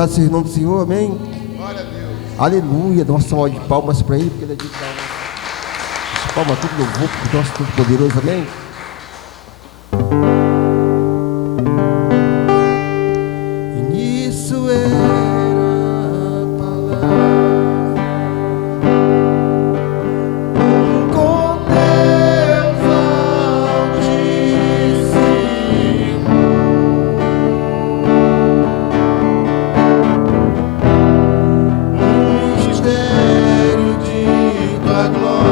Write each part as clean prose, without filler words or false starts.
Glorificado seja o nome do Senhor, amém? Glória a Deus. Aleluia. Dá uma salva de palmas para Ele, porque Ele é digno de palmas. Palma tudo louvor, porque nosso todo poderoso, amém? Início era a palavra, com Deus Altíssimo, o mistério de tua glória.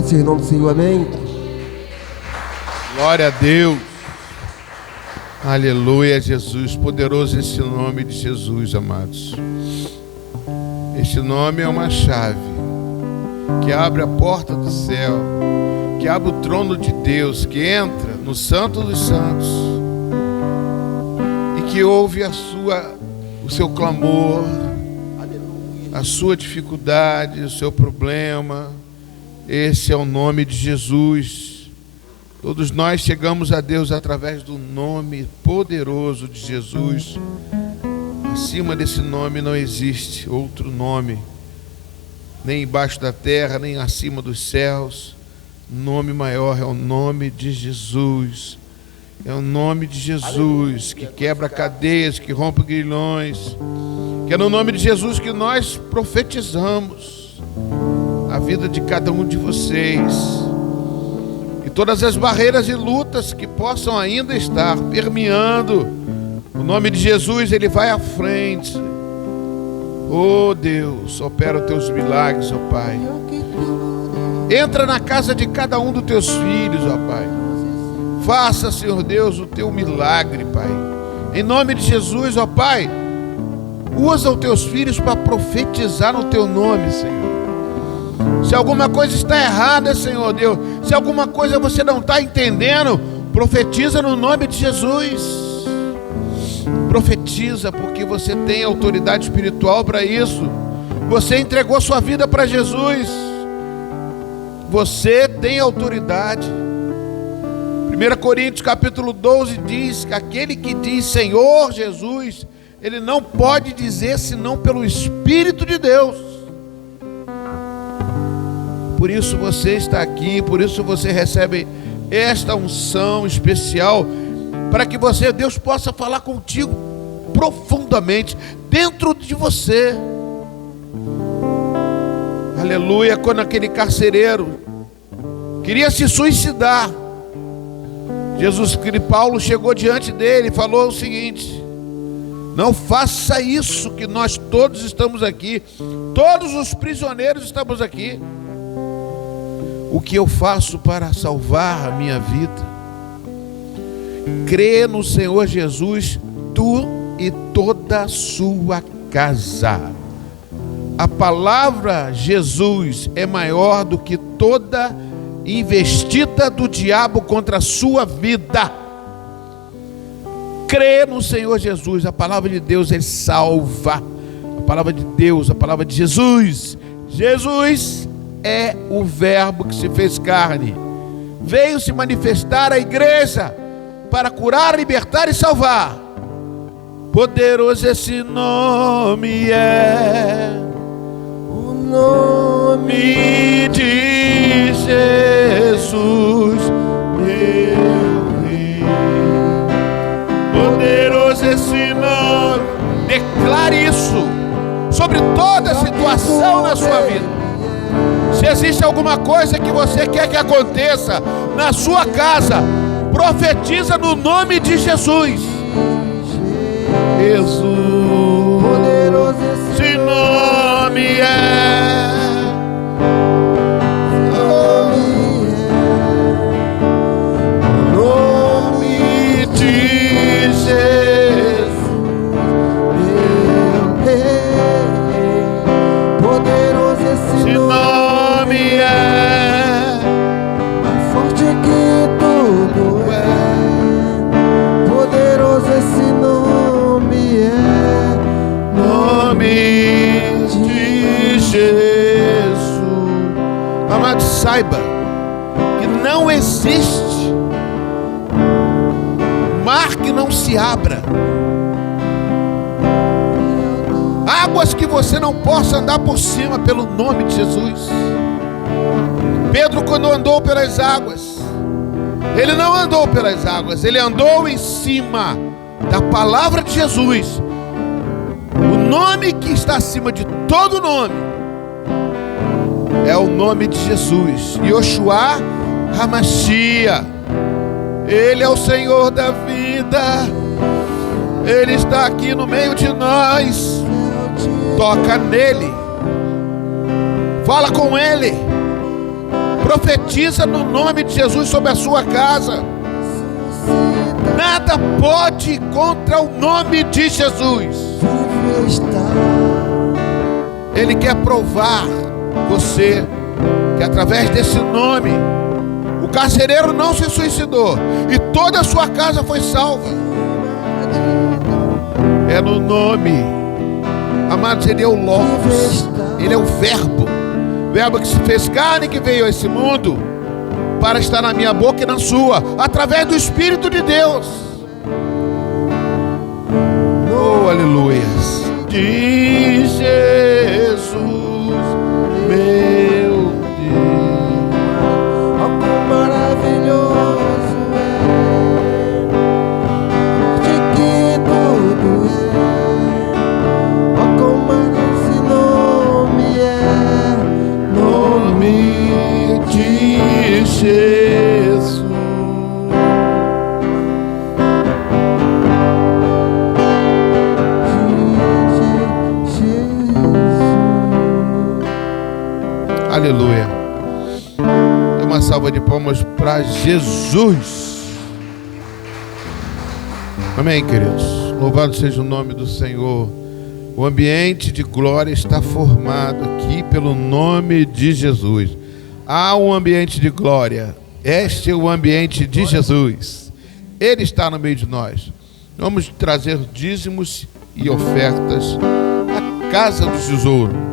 Louvado seja o nome do Senhor, amém? Glória a Deus. Aleluia, Jesus. Poderoso esse nome de Jesus, amados. Este nome é uma chave que abre a porta do céu, que abre o trono de Deus, que entra no Santo dos Santos e que ouve o seu clamor, a sua dificuldade, o seu problema. Esse é o nome de Jesus. Todos nós chegamos a Deus através do nome poderoso de Jesus. Acima desse nome não existe outro nome, nem embaixo da terra, nem acima dos céus. O nome maior é o nome de Jesus. É o nome de Jesus que quebra cadeias, que rompe grilhões. Que é no nome de Jesus que nós profetizamos a vida de cada um de vocês. E todas as barreiras e lutas que possam ainda estar permeando, o nome de Jesus, ele vai à frente. Oh Deus, opera os teus milagres, ó Pai. Entra na casa de cada um dos teus filhos, ó Pai. Faça, Senhor Deus, o teu milagre, Pai. Em nome de Jesus, ó Pai, usa os teus filhos para profetizar no teu nome, Senhor. Se alguma coisa está errada, Senhor Deus, se alguma coisa você não está entendendo, profetiza no nome de Jesus. Profetiza, porque você tem autoridade espiritual para isso. Você entregou sua vida para Jesus. Você tem autoridade. 1 Coríntios capítulo 12 diz que aquele que diz Senhor Jesus, ele não pode dizer senão pelo Espírito de Deus. Por isso você está aqui, por isso você recebe esta unção especial, para que você, Deus, possa falar contigo profundamente, dentro de você. Aleluia. Quando aquele carcereiro queria se suicidar, Paulo chegou diante dele e falou o seguinte: não faça isso, que nós todos estamos aqui, todos os prisioneiros estamos aqui. O que eu faço para salvar a minha vida? Crê no Senhor Jesus, tu e toda a sua casa. A palavra Jesus é maior do que toda investida do diabo contra a sua vida. Crê no Senhor Jesus. A palavra de Deus, ele salva. A palavra de Deus, a palavra de Jesus. Jesus é o verbo que se fez carne, veio se manifestar à igreja para curar, libertar e salvar. Poderoso esse nome é, o nome de Jesus, meu Rei. Poderoso esse nome. Declare isso sobre toda situação na sua vida. Se existe alguma coisa que você quer que aconteça na sua casa, profetiza no nome de Jesus. Jesus, esse nome é, o nome de Jesus, meu Rei. Poderoso esse nome. Amado, saiba que não existe mar que não se abra, águas que você não possa andar por cima pelo nome de Jesus. Pedro, quando andou pelas águas, ele não andou pelas águas, ele andou em cima da palavra de Jesus, o nome que está acima de todo nome. É o nome de Jesus, Yoshua Hamashia. Ele é o Senhor da vida, Ele está aqui no meio de nós. Toca nele, fala com Ele, Profetiza no nome de Jesus sobre a sua casa. Nada pode ir contra o nome de Jesus. Ele quer provar você que através desse nome o carcereiro não se suicidou e toda a sua casa foi salva. É no nome. Amados, ele é o Logos, ele é o Verbo que se fez carne, que veio a esse mundo para estar na minha boca e na sua, através do Espírito de Deus. Oh, aleluia. De Jesus, meu Deus. Oh, quão maravilhoso é, de que tudo é. Oh, como esse nome é, Nome de Jesus. Aleluia. Dê uma salva de palmas para Jesus. Amém, queridos. Louvado seja o nome do Senhor. O ambiente de glória está formado aqui pelo nome de Jesus. Há um ambiente de glória. Este é o ambiente de Jesus. Ele está no meio de nós. Vamos trazer dízimos e ofertas à casa do tesouro.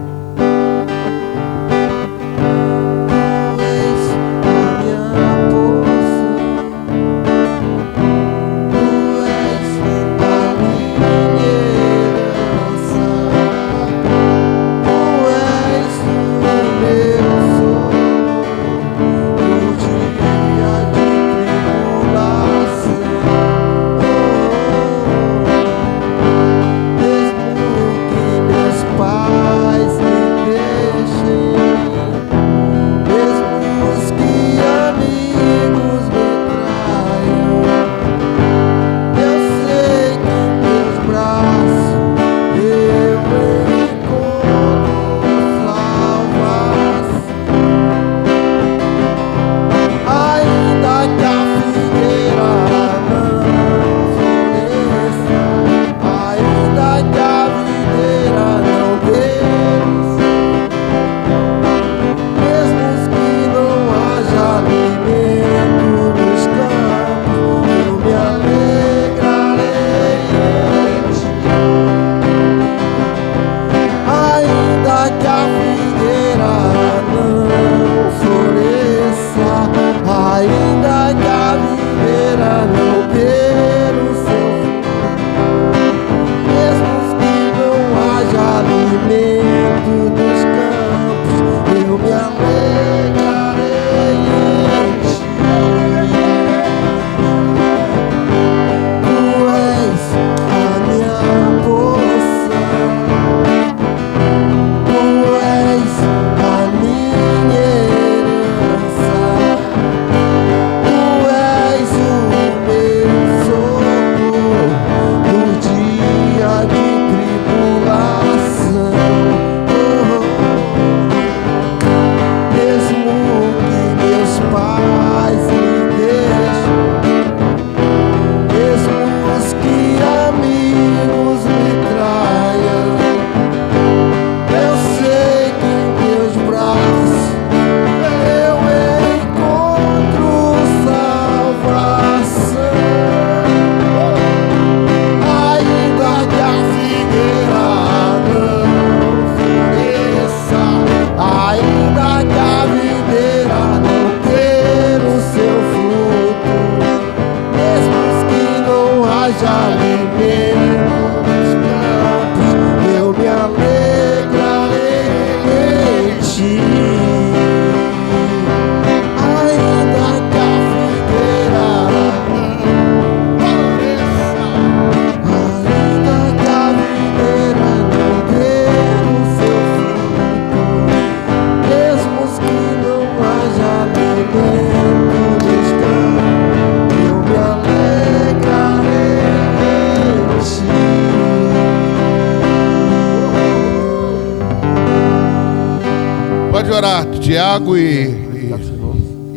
Pode orar, Tiago e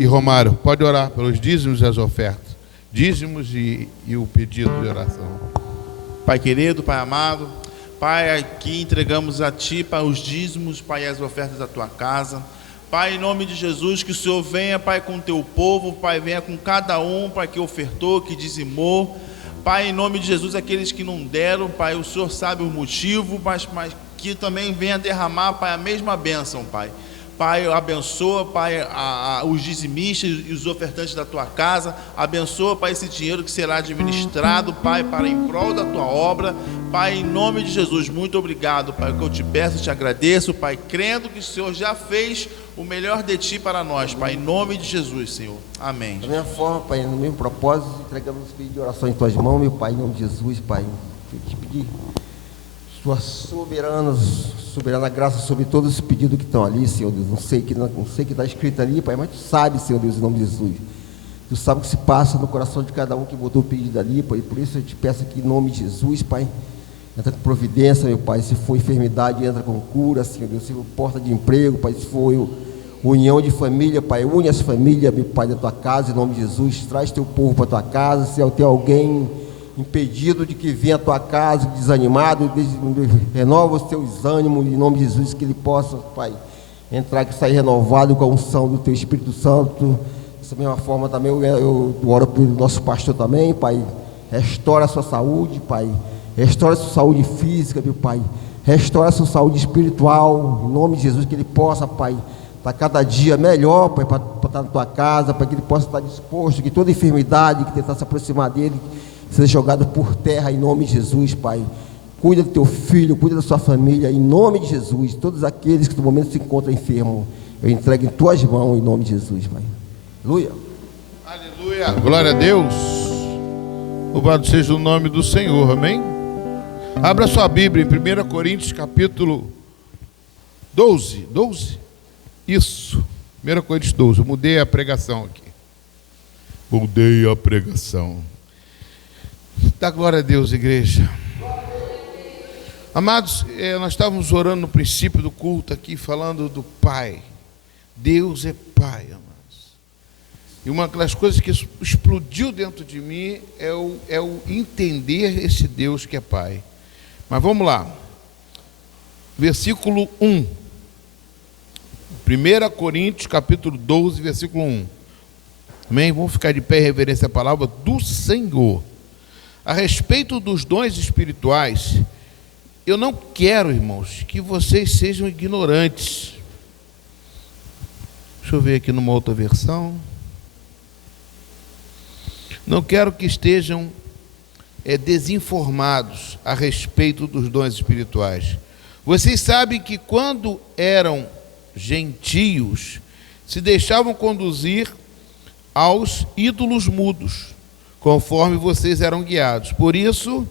e Romário, pode orar pelos dízimos e as ofertas. Dízimos e o pedido de oração. Pai querido, Pai amado, Pai, aqui entregamos a Ti, Pai, os dízimos, Pai, e as ofertas da Tua casa. Pai, em nome de Jesus, que o Senhor venha, Pai, com o Teu povo, Pai, venha com cada um, Pai, que ofertou, que dizimou. Pai, em nome de Jesus, aqueles que não deram, Pai, o Senhor sabe o motivo, mas que também venha derramar, Pai, a mesma bênção, Pai. Pai, abençoa, Pai, os dizimistas e os ofertantes da Tua casa. Abençoa, Pai, esse dinheiro que será administrado, Pai, para em prol da Tua obra. Pai, em nome de Jesus, muito obrigado, Pai. O que eu te peço, te agradeço, Pai, crendo que o Senhor já fez o melhor de Ti para nós, Pai, em nome de Jesus, Senhor. Amém. Da mesma forma, Pai, no mesmo propósito, entregamos os pedidos de oração em Tuas mãos, meu Pai, em nome de Jesus, Pai. Eu te pedi Sua soberana graça sobre todos os pedidos que estão ali, Senhor Deus. Não sei que está escrito ali, Pai, mas Tu sabe, Senhor Deus, em nome de Jesus. Tu sabe o que se passa no coração de cada um que botou o pedido ali, Pai. Por isso eu te peço aqui, em nome de Jesus, Pai, entra com providência, meu Pai. Se for enfermidade, entra com cura, Senhor Deus. Se for porta de emprego, Pai, se for união de família, Pai, une as famílias, meu Pai, da Tua casa, em nome de Jesus. Traz Teu povo para a Tua casa. Se tem alguém impedido de que venha à Tua casa, desanimado, renova os Teus ânimos, em nome de Jesus, que ele possa, Pai, entrar e sair renovado com a unção do Teu Espírito Santo. Dessa mesma forma também eu oro pelo nosso pastor também, Pai. Restaura a sua saúde, Pai. Restaura a sua saúde física, meu Pai. Restaura a sua saúde espiritual, em nome de Jesus, que ele possa, Pai, estar cada dia melhor, Pai, para estar na Tua casa, para que ele possa estar disposto, que toda enfermidade que tentar se aproximar dele seja jogada por terra, em nome de Jesus, Pai. Cuida do Teu filho, cuida da sua família, em nome de Jesus. Todos aqueles que no momento se encontram enfermos, eu entrego em Tuas mãos, em nome de Jesus, Pai. Aleluia. Aleluia. Glória a Deus. Louvado seja o nome do Senhor. Amém? Abra sua Bíblia em 1 Coríntios capítulo 12. 12? Isso. 1 Coríntios 12. Eu mudei a pregação aqui. Mudei a pregação. Dá glória a Deus, igreja. Amados, nós estávamos orando no princípio do culto aqui, falando do Pai. Deus é Pai, amados. E uma das coisas que explodiu dentro de mim é o entender esse Deus que é Pai. Mas vamos lá. Versículo 1. 1 Coríntios, capítulo 12, versículo 1. Amém? Vamos ficar de pé em reverência à palavra do Senhor. A respeito dos dons espirituais, eu não quero, irmãos, que vocês sejam ignorantes. Deixa eu ver aqui numa outra versão. Não quero que estejam desinformados a respeito dos dons espirituais. Vocês sabem que quando eram gentios, se deixavam conduzir aos ídolos mudos, conforme vocês eram guiados. Por isso,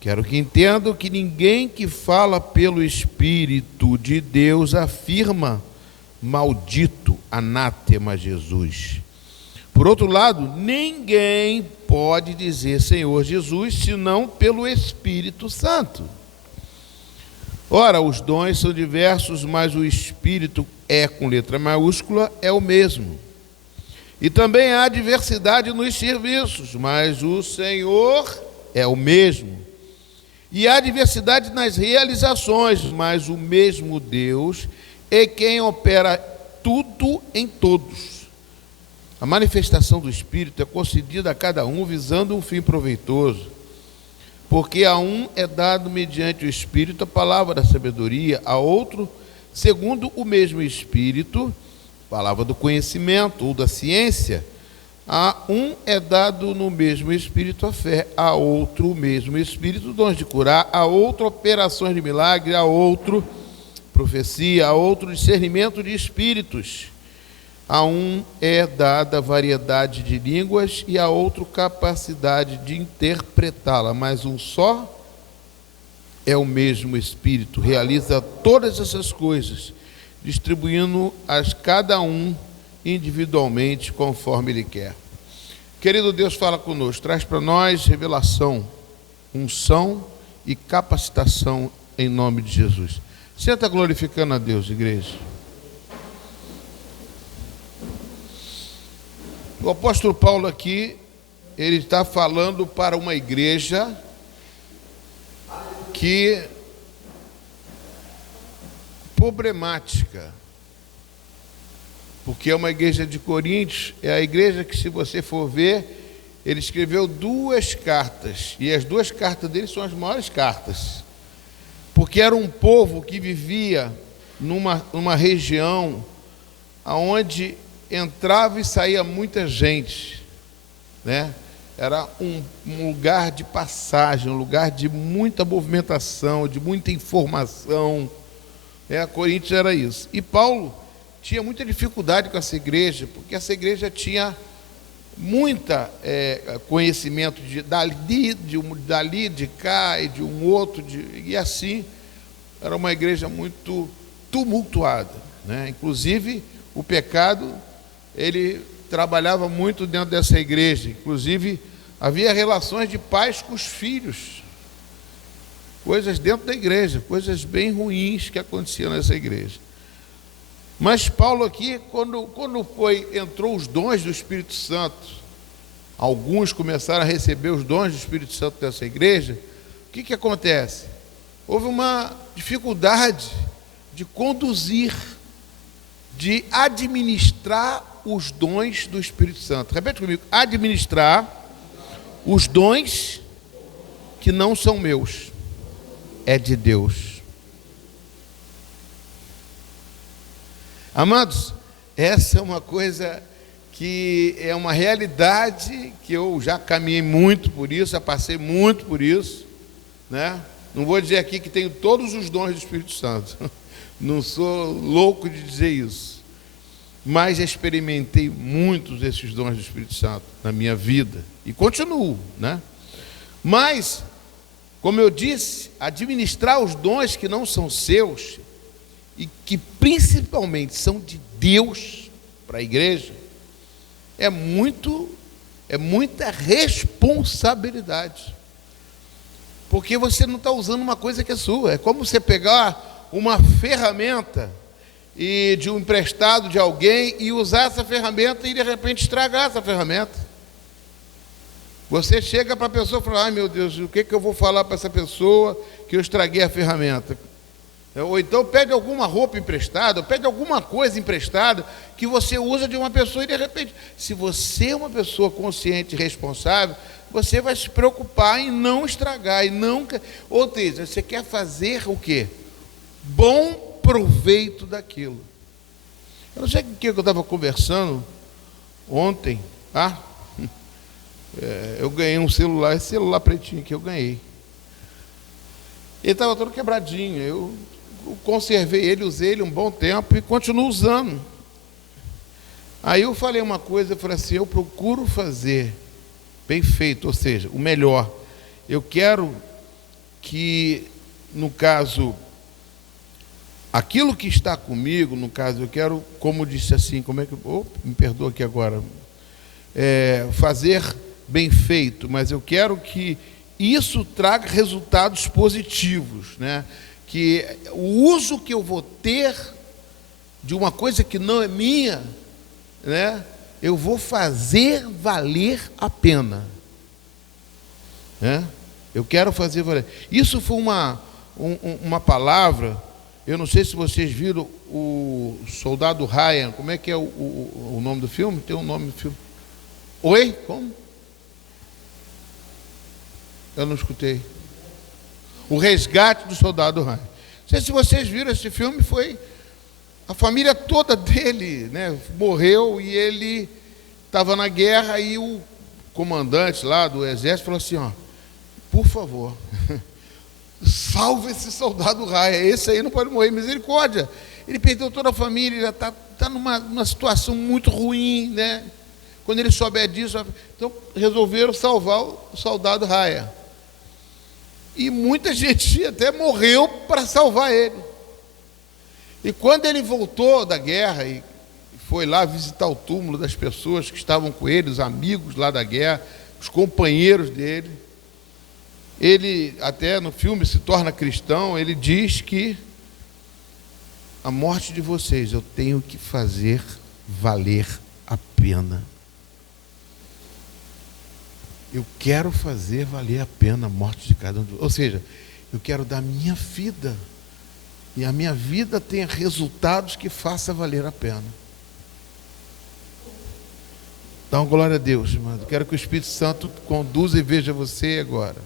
quero que entendam que ninguém que fala pelo Espírito de Deus afirma maldito, anátema Jesus. Por outro lado, ninguém pode dizer Senhor Jesus, senão pelo Espírito Santo. Ora, os dons são diversos, mas o Espírito com letra maiúscula, é o mesmo. E também há diversidade nos serviços, mas o Senhor é o mesmo. E há diversidade nas realizações, mas o mesmo Deus é quem opera tudo em todos. A manifestação do Espírito é concedida a cada um visando um fim proveitoso, porque a um é dado mediante o Espírito a palavra da sabedoria, a outro, segundo o mesmo Espírito, palavra do conhecimento ou da ciência. A um é dado no mesmo Espírito a fé, a outro o mesmo Espírito dons de curar, a outro operações de milagre, a outro profecia, a outro discernimento de espíritos. A um é dada variedade de línguas e a outro capacidade de interpretá-la, mas um só é o mesmo Espírito, realiza todas essas coisas, distribuindo-as cada um individualmente conforme Ele quer. Querido Deus, fala conosco, traz para nós revelação, unção e capacitação em nome de Jesus. Senta glorificando a Deus, igreja. O apóstolo Paulo aqui, ele está falando para uma igreja que problemática, porque é uma igreja de Coríntios, é a igreja que, se você for ver, ele escreveu 2 cartas, e as 2 cartas dele são as maiores cartas, porque era um povo que vivia numa região onde entrava e saía muita gente, né? Era um lugar de passagem, um lugar de muita movimentação, de muita informação. Coríntios era isso. E Paulo tinha muita dificuldade com essa igreja, porque essa igreja tinha muita conhecimento dali, de cá, e de um outro, e assim, era uma igreja muito tumultuada, né? Inclusive, o pecado, ele trabalhava muito dentro dessa igreja. Inclusive, havia relações de pais com os filhos, coisas dentro da igreja, coisas bem ruins que aconteciam nessa igreja. Mas Paulo aqui, quando entrou os dons do Espírito Santo, alguns começaram a receber os dons do Espírito Santo dessa igreja, o que acontece? Houve uma dificuldade de conduzir, de administrar os dons do Espírito Santo. Repete comigo: administrar os dons que não são meus, é de Deus. Amados, essa é uma coisa que é uma realidade que eu já caminhei muito por isso, já passei muito por isso, né? Não vou dizer aqui que tenho todos os dons do Espírito Santo, não sou louco de dizer isso, mas experimentei muitos desses dons do Espírito Santo na minha vida e continuo, né? Mas, como eu disse, administrar os dons que não são seus e que principalmente são de Deus para a igreja, é muita responsabilidade, porque você não está usando uma coisa que é sua. É como você pegar uma ferramenta e de um emprestado de alguém e usar essa ferramenta e de repente estragar essa ferramenta. Você chega para a pessoa e fala: ai meu Deus, o que eu vou falar para essa pessoa que eu estraguei a ferramenta? Ou então pede alguma roupa emprestada, ou pede alguma coisa emprestada que você usa de uma pessoa, e de repente, se você é uma pessoa consciente e responsável, você vai se preocupar em não estragar, e não, ou seja, você quer fazer o quê? Bom proveito daquilo. Eu não sei com o que eu estava conversando ontem, eu ganhei um celular, esse celular pretinho que eu ganhei. Ele estava todo quebradinho, eu conservei ele, usei ele um bom tempo e continuo usando. Aí eu falei uma coisa, eu falei assim: eu procuro fazer bem feito, ou seja, o melhor. Eu quero que, no caso, aquilo que está comigo, no caso, eu quero, como disse assim, me perdoa aqui agora, fazer bem feito, mas eu quero que isso traga resultados positivos, né? Que o uso que eu vou ter de uma coisa que não é minha, né? Eu vou fazer valer a pena, né? Eu quero fazer valer. Isso foi uma palavra. Eu não sei se vocês viram o Soldado Ryan. Como é que é o nome do filme? Tem um nome do filme. Oi? Como? Eu não escutei. O Resgate do Soldado Ryan. Não sei se vocês viram esse filme. Foi a família toda dele, né, morreu, e ele estava na guerra, e o comandante lá do exército falou assim: ó, por favor, salve esse soldado Ryan, esse aí não pode morrer, misericórdia. Ele perdeu toda a família, já está numa situação muito ruim, né? Quando ele souber disso, então resolveram salvar o soldado Ryan. E muita gente até morreu para salvar ele. E quando ele voltou da guerra e foi lá visitar o túmulo das pessoas que estavam com ele, os amigos lá da guerra, os companheiros dele, ele até no filme se torna cristão. Ele diz que a morte de vocês eu tenho que fazer valer a pena. eu quero fazer valer a pena a morte de cada um. Ou seja, eu quero dar minha vida, e a minha vida tenha resultados que faça valer a pena. Dá uma glória a Deus, irmão. Quero que o Espírito Santo conduza e veja você agora.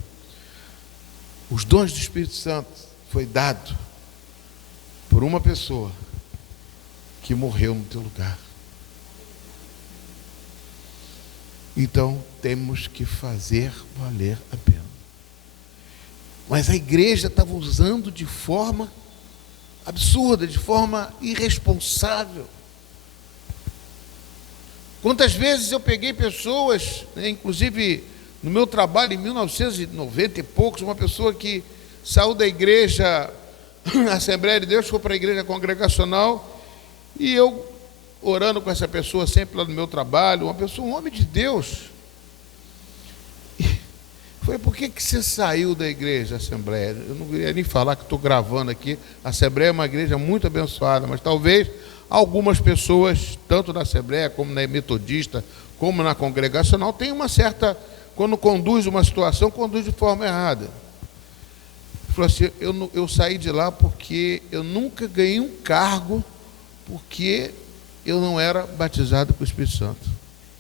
Os dons do Espírito Santo foi dado por uma pessoa que morreu no teu lugar. Então, temos que fazer valer a pena. Mas a igreja estava usando de forma absurda, de forma irresponsável. Quantas vezes eu peguei pessoas, né, inclusive no meu trabalho em 1990 e poucos, uma pessoa que saiu da igreja Assembleia de Deus, foi para a igreja congregacional, e eu orando com essa pessoa sempre lá no meu trabalho, uma pessoa, um homem de Deus. E falei, por que você saiu da igreja Assembleia? Eu não queria nem falar que estou gravando aqui. A Assembleia é uma igreja muito abençoada, mas talvez algumas pessoas, tanto na Assembleia como na Metodista, como na congregacional, tem uma certa, quando conduz uma situação, conduz de forma errada. Ele falou assim, eu saí de lá porque eu nunca ganhei um cargo, porque eu não era batizado com o Espírito Santo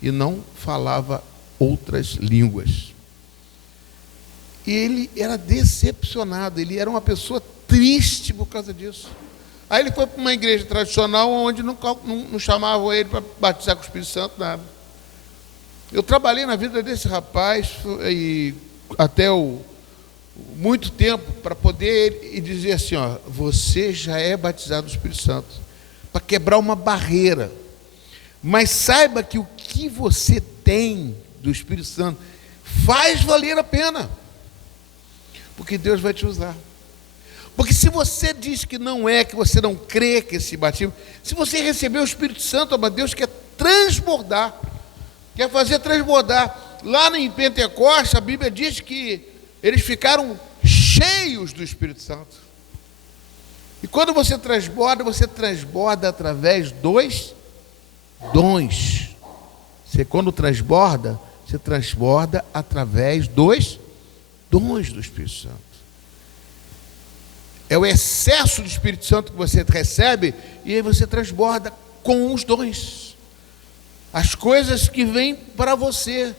e não falava outras línguas. E ele era decepcionado, ele era uma pessoa triste por causa disso. Aí ele foi para uma igreja tradicional onde não chamavam ele para batizar com o Espírito Santo, nada. Eu trabalhei na vida desse rapaz e até muito tempo para poder dizer assim, ó, você já é batizado do Espírito Santo, para quebrar uma barreira. Mas saiba que o que você tem do Espírito Santo faz valer a pena, porque Deus vai te usar. Porque se você diz que não é, que você não crê que esse batismo, se você recebeu o Espírito Santo, mas Deus quer transbordar, quer fazer transbordar. Lá em Pentecostes, a Bíblia diz que eles ficaram cheios do Espírito Santo. E quando você transborda através dos dons. Quando transborda, você transborda através dos dons do Espírito Santo. É o excesso do Espírito Santo que você recebe, e aí você transborda com os dons. As coisas que vêm para você.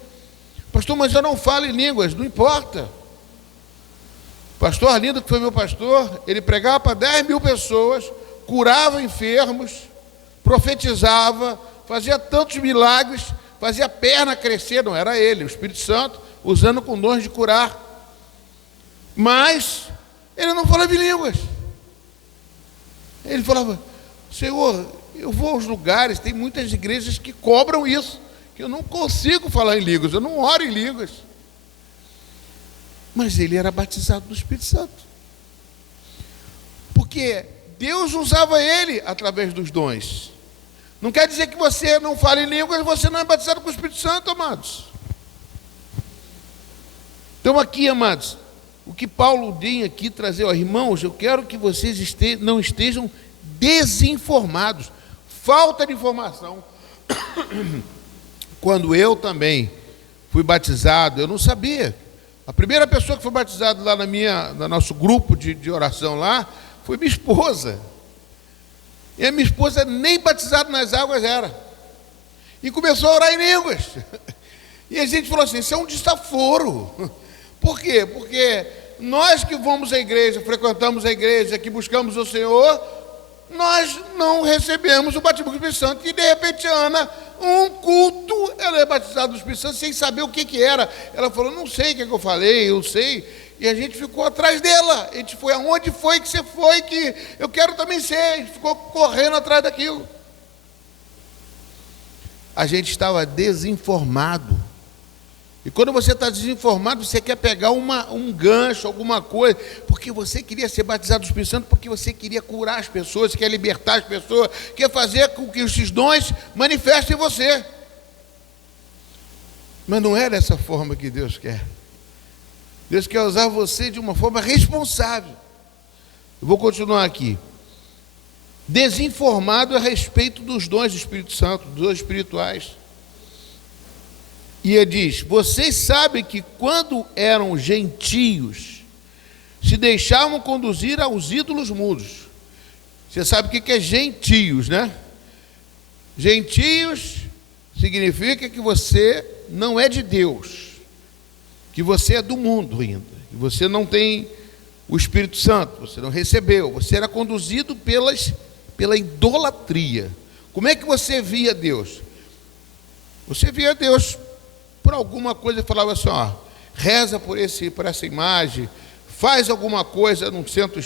Pastor, mas eu não falo em línguas. Não importa. Pastor Arlindo, que foi meu pastor, ele pregava para 10 mil pessoas, curava enfermos, profetizava, fazia tantos milagres, fazia a perna crescer, não era ele, o Espírito Santo, usando com dons de curar. Mas ele não falava em línguas. Ele falava, Senhor, eu vou aos lugares, tem muitas igrejas que cobram isso, que eu não consigo falar em línguas, eu não oro em línguas. Mas ele era batizado do Espírito Santo. Porque Deus usava ele através dos dons. Não quer dizer que você não fala em línguas, você não é batizado com o Espírito Santo, amados. Então aqui, amados, o que Paulo tem aqui trazer, ó, irmãos, eu quero que vocês não estejam desinformados. Falta de informação. Quando eu também fui batizado, eu não sabia. A primeira pessoa que foi batizada lá no nosso grupo de oração lá, foi minha esposa. E a minha esposa nem batizada nas águas era. E começou a orar em línguas. E a gente falou assim, isso é um desaforo. Por quê? Porque nós que vamos à igreja, frequentamos a igreja, que buscamos o Senhor, nós não recebemos o batismo do Espírito Santo. E de repente, Ana, um culto, ela é batizada do Espírito Santo sem saber o que era. Ela falou, não sei o que eu falei, eu sei. E a gente ficou atrás dela. A gente foi, aonde foi que você foi, que eu quero também ser. A gente ficou correndo atrás daquilo. A gente estava desinformado. E quando você está desinformado, você quer pegar um gancho, alguma coisa, porque você queria ser batizado do Espírito Santo, porque você queria curar as pessoas, quer libertar as pessoas, quer fazer com que esses dons manifestem em você. Mas não é dessa forma que Deus quer. Deus quer usar você de uma forma responsável. Eu vou continuar aqui. Desinformado a respeito dos dons do Espírito Santo, dos dons espirituais. E ele diz: vocês sabem que quando eram gentios, se deixavam conduzir aos ídolos mudos. Você sabe o que é gentios, né? Gentios significa que você não é de Deus, que você é do mundo ainda, que você não tem o Espírito Santo, você não recebeu, você era conduzido pela idolatria. Como é que você via Deus? Você via Deus por alguma coisa e falava assim: ó, reza por essa imagem, faz alguma coisa num centro.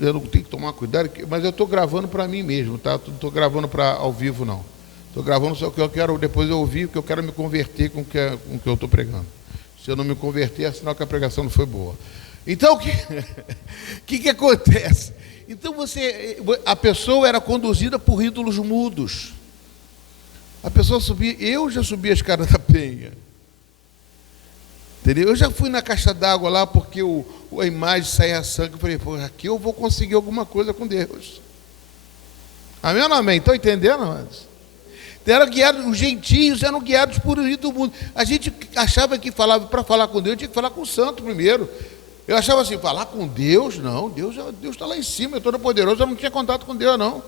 Eu não tenho que tomar cuidado, mas eu estou gravando para mim mesmo, tá? Não estou gravando para ao vivo, não. Estou gravando só que eu quero depois eu ouvir, porque eu quero me converter com o que eu estou pregando. Se eu não me converter, é sinal que a pregação não foi boa. Então, o que acontece? Então, a pessoa era conduzida por ídolos mudos. A pessoa subia, eu já subi a escada da Penha. Entendeu? Eu já fui na caixa d'água lá porque a imagem saía sangue. Eu falei: pô, aqui eu vou conseguir alguma coisa com Deus. Amém ou não amém? Estão entendendo, amados? Os gentios eram guiados por ídolo do mundo. A gente achava que para falar com Deus tinha que falar com o santo primeiro. Eu achava assim: falar com Deus? Não, Deus está lá em cima, é todo poderoso. Eu não tinha contato com Deus, não.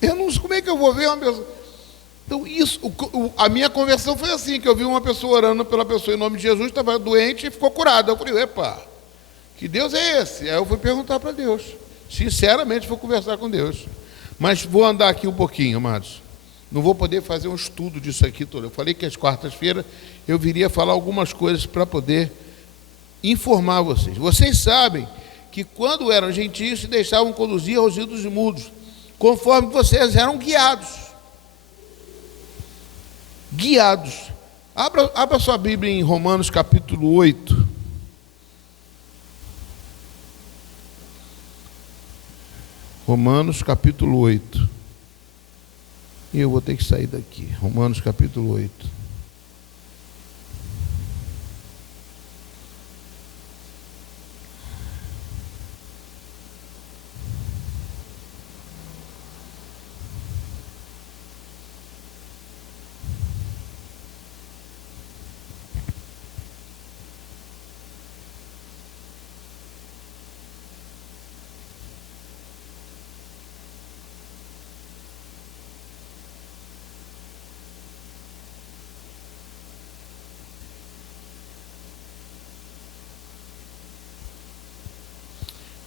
Eu não sei como é que eu vou ver uma pessoa. Então, a minha conversão foi assim, que eu vi uma pessoa orando pela pessoa em nome de Jesus, estava doente e ficou curada. Eu falei: epa, que Deus é esse? Aí eu fui perguntar para Deus. Sinceramente, fui conversar com Deus. Mas vou andar aqui um pouquinho, amados. Não vou poder fazer um estudo disso aqui todo. Eu falei que às quartas-feiras eu viria falar algumas coisas para poder informar vocês. Vocês sabem que quando eram gentios se deixavam conduzir aos ídolos mudos, conforme vocês eram guiados. Guiados. Abra sua Bíblia em Romanos capítulo 8. Romanos capítulo 8. E eu vou ter que sair daqui. Romanos capítulo 8.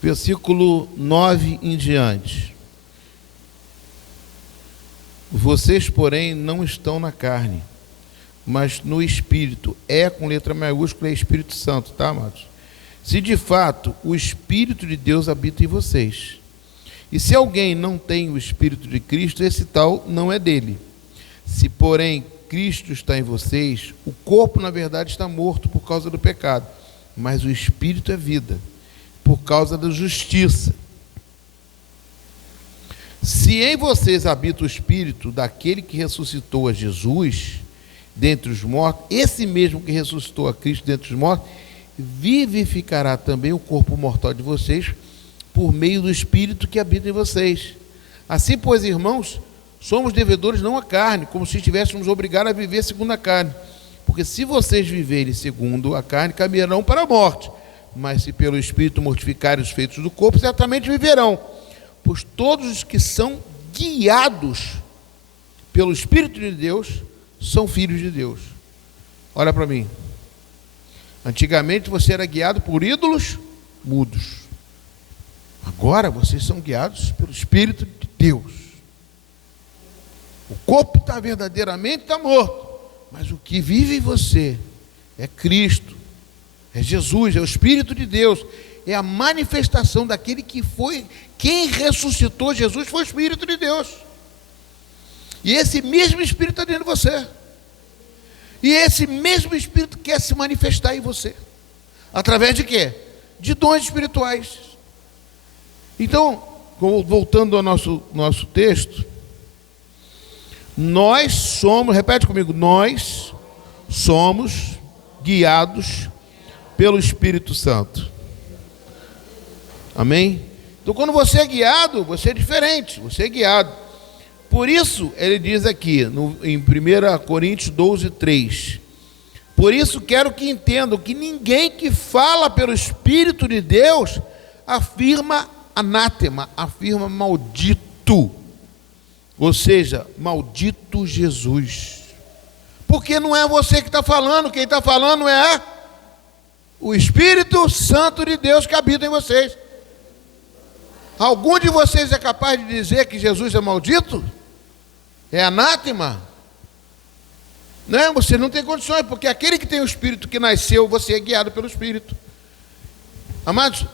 Versículo 9 em diante. Vocês, porém, não estão na carne, mas no Espírito. É com letra maiúscula, é Espírito Santo, tá, amados? Se de fato o Espírito de Deus habita em vocês. E se alguém não tem o Espírito de Cristo, esse tal não é dele. Se, porém, Cristo está em vocês, o corpo, na verdade, está morto por causa do pecado, mas o Espírito é vida, por causa da justiça. Se em vocês habita o Espírito daquele que ressuscitou a Jesus dentre os mortos, esse mesmo que ressuscitou a Cristo dentre os mortos, vivificará também o corpo mortal de vocês por meio do Espírito que habita em vocês. Assim, pois, irmãos, somos devedores não à carne, como se estivéssemos obrigados a viver segundo a carne. Porque se vocês viverem segundo a carne, caminharão para a morte. Mas se pelo Espírito mortificarem os feitos do corpo, certamente viverão. Pois todos os que são guiados pelo Espírito de Deus são filhos de Deus. Olha para mim. Antigamente você era guiado por ídolos mudos. Agora vocês são guiados pelo Espírito de Deus. O corpo está verdadeiramente morto, mas o que vive em você é Cristo. É Jesus, é o Espírito de Deus, é a manifestação daquele que foi, quem ressuscitou Jesus foi o Espírito de Deus. E esse mesmo Espírito está dentro de você. E esse mesmo Espírito quer se manifestar em você. Através de quê? De dons espirituais. Então, voltando ao nosso texto, nós somos, repete comigo, nós somos guiados pelo Espírito Santo. Amém? Então, quando você é guiado, você é diferente, você é guiado. Por isso, ele diz aqui, em 1 Coríntios 12, 3, por isso quero que entendam que ninguém que fala pelo Espírito de Deus afirma anátema, afirma maldito, ou seja, maldito Jesus. Porque não é você que está falando, quem está falando é o Espírito Santo de Deus que habita em vocês. Algum de vocês é capaz de dizer que Jesus é maldito? É anátema? Não, você não tem condições, porque aquele que tem o Espírito que nasceu, você é guiado pelo Espírito. Amados, o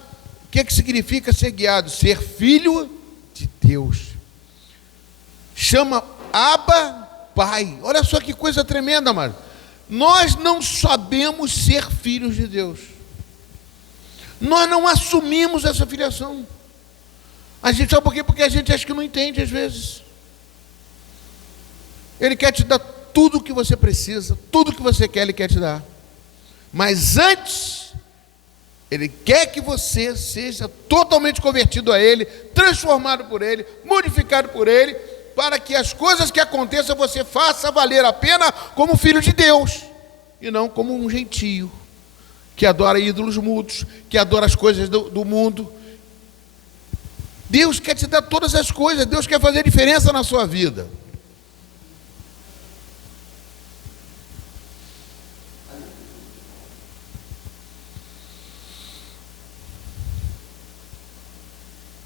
que significa ser guiado? Ser filho de Deus. Chama Abba Pai. Olha só que coisa tremenda, amado. Nós não sabemos ser filhos de Deus. Nós não assumimos essa filiação. A gente sabe por quê? Porque a gente acha que não entende às vezes. Ele quer te dar tudo o que você precisa, tudo o que você quer, Ele quer te dar. Mas antes, Ele quer que você seja totalmente convertido a Ele, transformado por Ele, modificado por Ele, para que as coisas que aconteçam você faça valer a pena como filho de Deus, e não como um gentio, que adora ídolos mudos, que adora as coisas do mundo. Deus quer te dar todas as coisas, Deus quer fazer diferença na sua vida.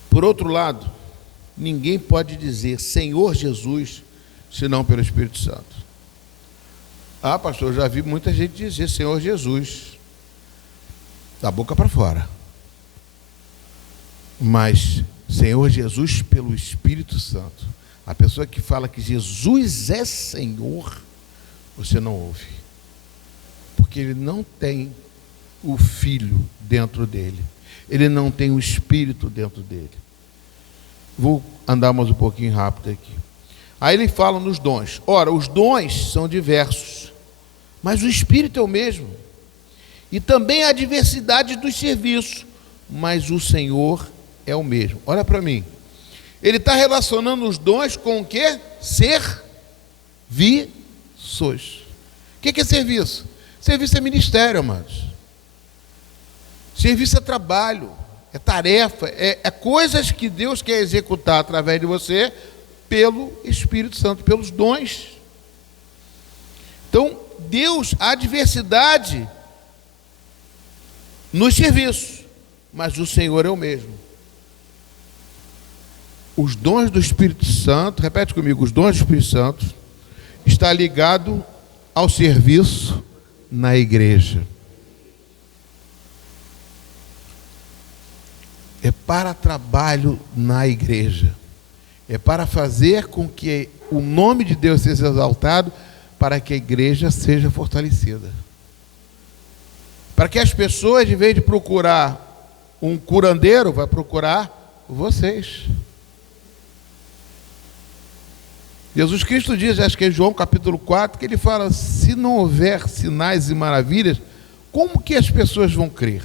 Por outro lado, ninguém pode dizer Senhor Jesus, senão pelo Espírito Santo. Ah, pastor, eu já vi muita gente dizer Senhor Jesus, da boca para fora. Mas Senhor Jesus pelo Espírito Santo. A pessoa que fala que Jesus é Senhor, você não ouve. Porque ele não tem o Filho dentro dele. Ele não tem o Espírito dentro dele. Vou andar mais um pouquinho rápido aqui. Aí ele fala nos dons. Ora, os dons são diversos, mas o Espírito é o mesmo. E também há diversidade dos serviços, mas o Senhor é o mesmo. Olha para mim. Ele está relacionando os dons com o quê? Serviços. O que é serviço? Serviço é ministério, amados. Serviço é trabalho, é tarefa, é coisas que Deus quer executar através de você pelo Espírito Santo, pelos dons. Então, Deus, há diversidade nos serviços, mas o Senhor é o mesmo. Os dons do Espírito Santo, repete comigo, os dons do Espírito Santo está ligado ao serviço na igreja. É para trabalho na igreja. É para fazer com que o nome de Deus seja exaltado, para que a igreja seja fortalecida. Para que as pessoas, em vez de procurar um curandeiro, vai procurar vocês. Jesus Cristo diz, acho que é João capítulo 4, que ele fala, se não houver sinais e maravilhas, como que as pessoas vão crer?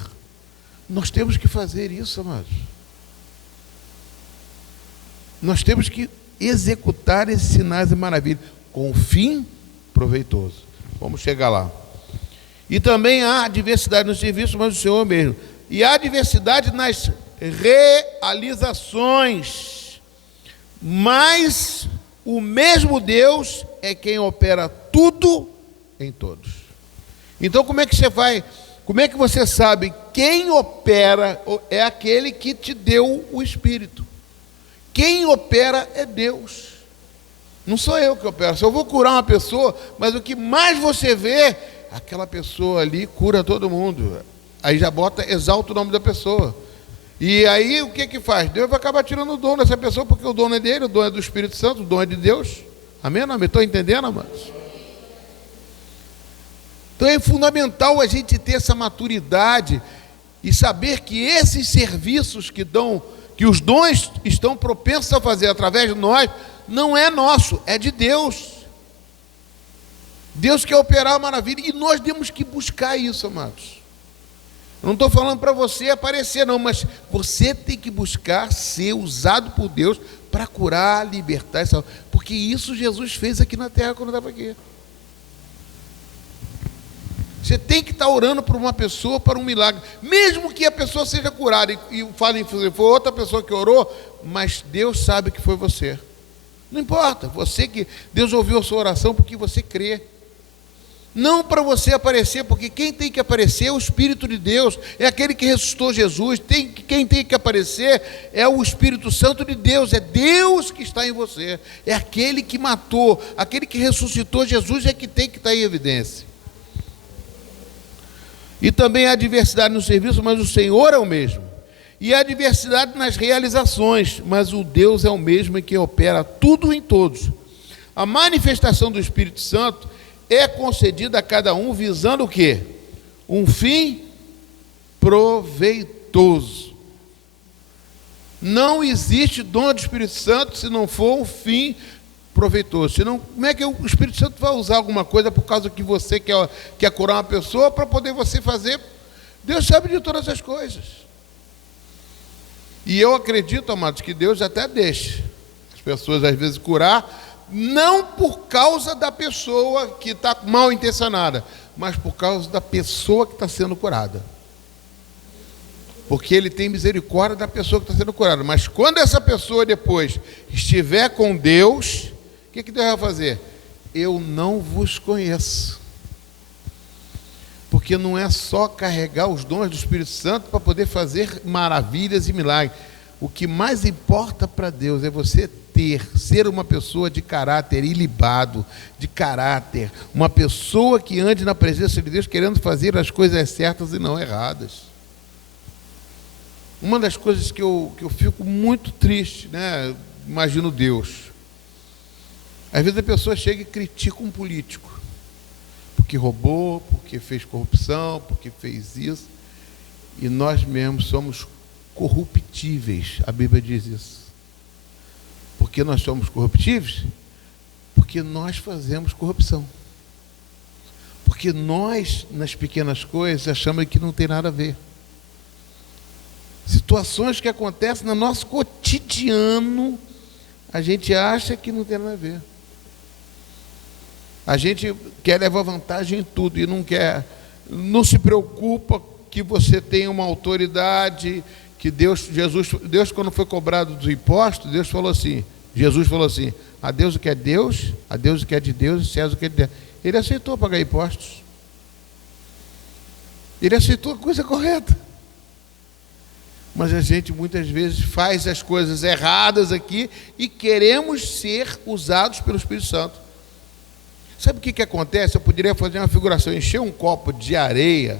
Nós temos que fazer isso, amados. Nós temos que executar esses sinais e maravilhas com fim proveitoso. Vamos chegar lá. E também há diversidade nos serviços, mas o Senhor mesmo. E há diversidade nas realizações. Mas o mesmo Deus é quem opera tudo em todos. Então como é que você vai... Como é que você sabe quem opera? É aquele que te deu o Espírito. Quem opera é Deus. Não sou eu que opero. Se eu vou curar uma pessoa, mas o que mais você vê, aquela pessoa ali cura todo mundo. Aí já exalta o nome da pessoa. E aí o que faz? Deus vai acabar tirando o dom dessa pessoa, porque o dom é dele, o dom é do Espírito Santo, o dom é de Deus. Amém? Amém? Estão entendendo, amados? Então é fundamental a gente ter essa maturidade e saber que esses serviços que os dons estão propensos a fazer através de nós, não é nosso, é de Deus. Deus quer operar a maravilha e nós temos que buscar isso, amados. Não estou falando para você aparecer, não, mas você tem que buscar ser usado por Deus para curar, libertar, porque isso Jesus fez aqui na terra quando estava aqui. Você tem que estar orando por uma pessoa, para um milagre, mesmo que a pessoa seja curada e falem que foi outra pessoa que orou, mas Deus sabe que foi você. Não importa, você que Deus ouviu a sua oração porque você crê. Não para você aparecer, porque quem tem que aparecer é o Espírito de Deus, é aquele que ressuscitou Jesus. Quem tem que aparecer é o Espírito Santo de Deus, é Deus que está em você, é aquele que matou, aquele que ressuscitou Jesus é que tem que estar em evidência. E também há diversidade no serviço, mas o Senhor é o mesmo. E há diversidade nas realizações, mas o Deus é o mesmo que opera tudo em todos. A manifestação do Espírito Santo é concedida a cada um visando o quê? Um fim proveitoso. Não existe dom do Espírito Santo se não for um fim proveitoso. Senão, como é que o Espírito Santo vai usar alguma coisa por causa que você quer curar uma pessoa para poder você fazer? Deus sabe de todas as coisas. E eu acredito, amados, que Deus até deixa as pessoas às vezes curar, não por causa da pessoa que está mal intencionada, mas por causa da pessoa que está sendo curada. Porque Ele tem misericórdia da pessoa que está sendo curada. Mas quando essa pessoa depois estiver com Deus, o que Deus vai fazer? Eu não vos conheço. Porque não é só carregar os dons do Espírito Santo para poder fazer maravilhas e milagres. O que mais importa para Deus é você ser uma pessoa de caráter ilibado, de caráter, uma pessoa que ande na presença de Deus querendo fazer as coisas certas e não erradas. Uma das coisas que eu fico muito triste, né? Imagino Deus. Às vezes a pessoa chega e critica um político, porque roubou, porque fez corrupção, porque fez isso, e nós mesmos somos corruptíveis, a Bíblia diz isso. Por que nós somos corruptíveis? Porque nós fazemos corrupção. Porque nós, nas pequenas coisas, achamos que não tem nada a ver. Situações que acontecem no nosso cotidiano, a gente acha que não tem nada a ver. A gente quer levar vantagem em tudo e não se preocupa que você tem uma autoridade, que Deus quando foi cobrado dos impostos, Jesus falou assim, a Deus o que é Deus, a Deus o que é de Deus, e César o que é de Deus. Ele aceitou pagar impostos. Ele aceitou a coisa correta. Mas a gente muitas vezes faz as coisas erradas aqui e queremos ser usados pelo Espírito Santo. Sabe o que acontece? Eu poderia fazer uma figuração, encher um copo de areia,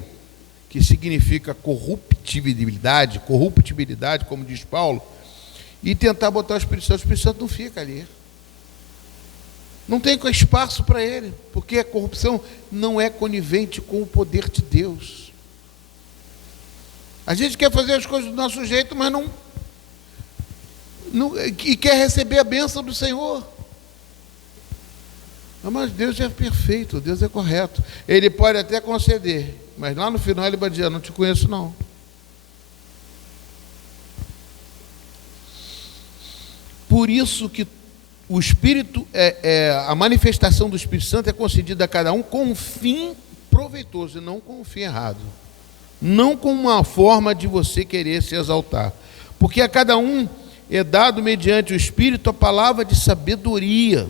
que significa corruptibilidade, como diz Paulo, e tentar botar o Espírito Santo não fica ali. Não tem espaço para ele, porque a corrupção não é conivente com o poder de Deus. A gente quer fazer as coisas do nosso jeito, mas não e quer receber a bênção do Senhor. Mas Deus é perfeito, Deus é correto. Ele pode até conceder, mas lá no final ele vai dizer, não te conheço não. Por isso que o Espírito, a manifestação do Espírito Santo é concedida a cada um com um fim proveitoso e não com um fim errado. Não com uma forma de você querer se exaltar. Porque a cada um é dado mediante o Espírito a palavra de sabedoria.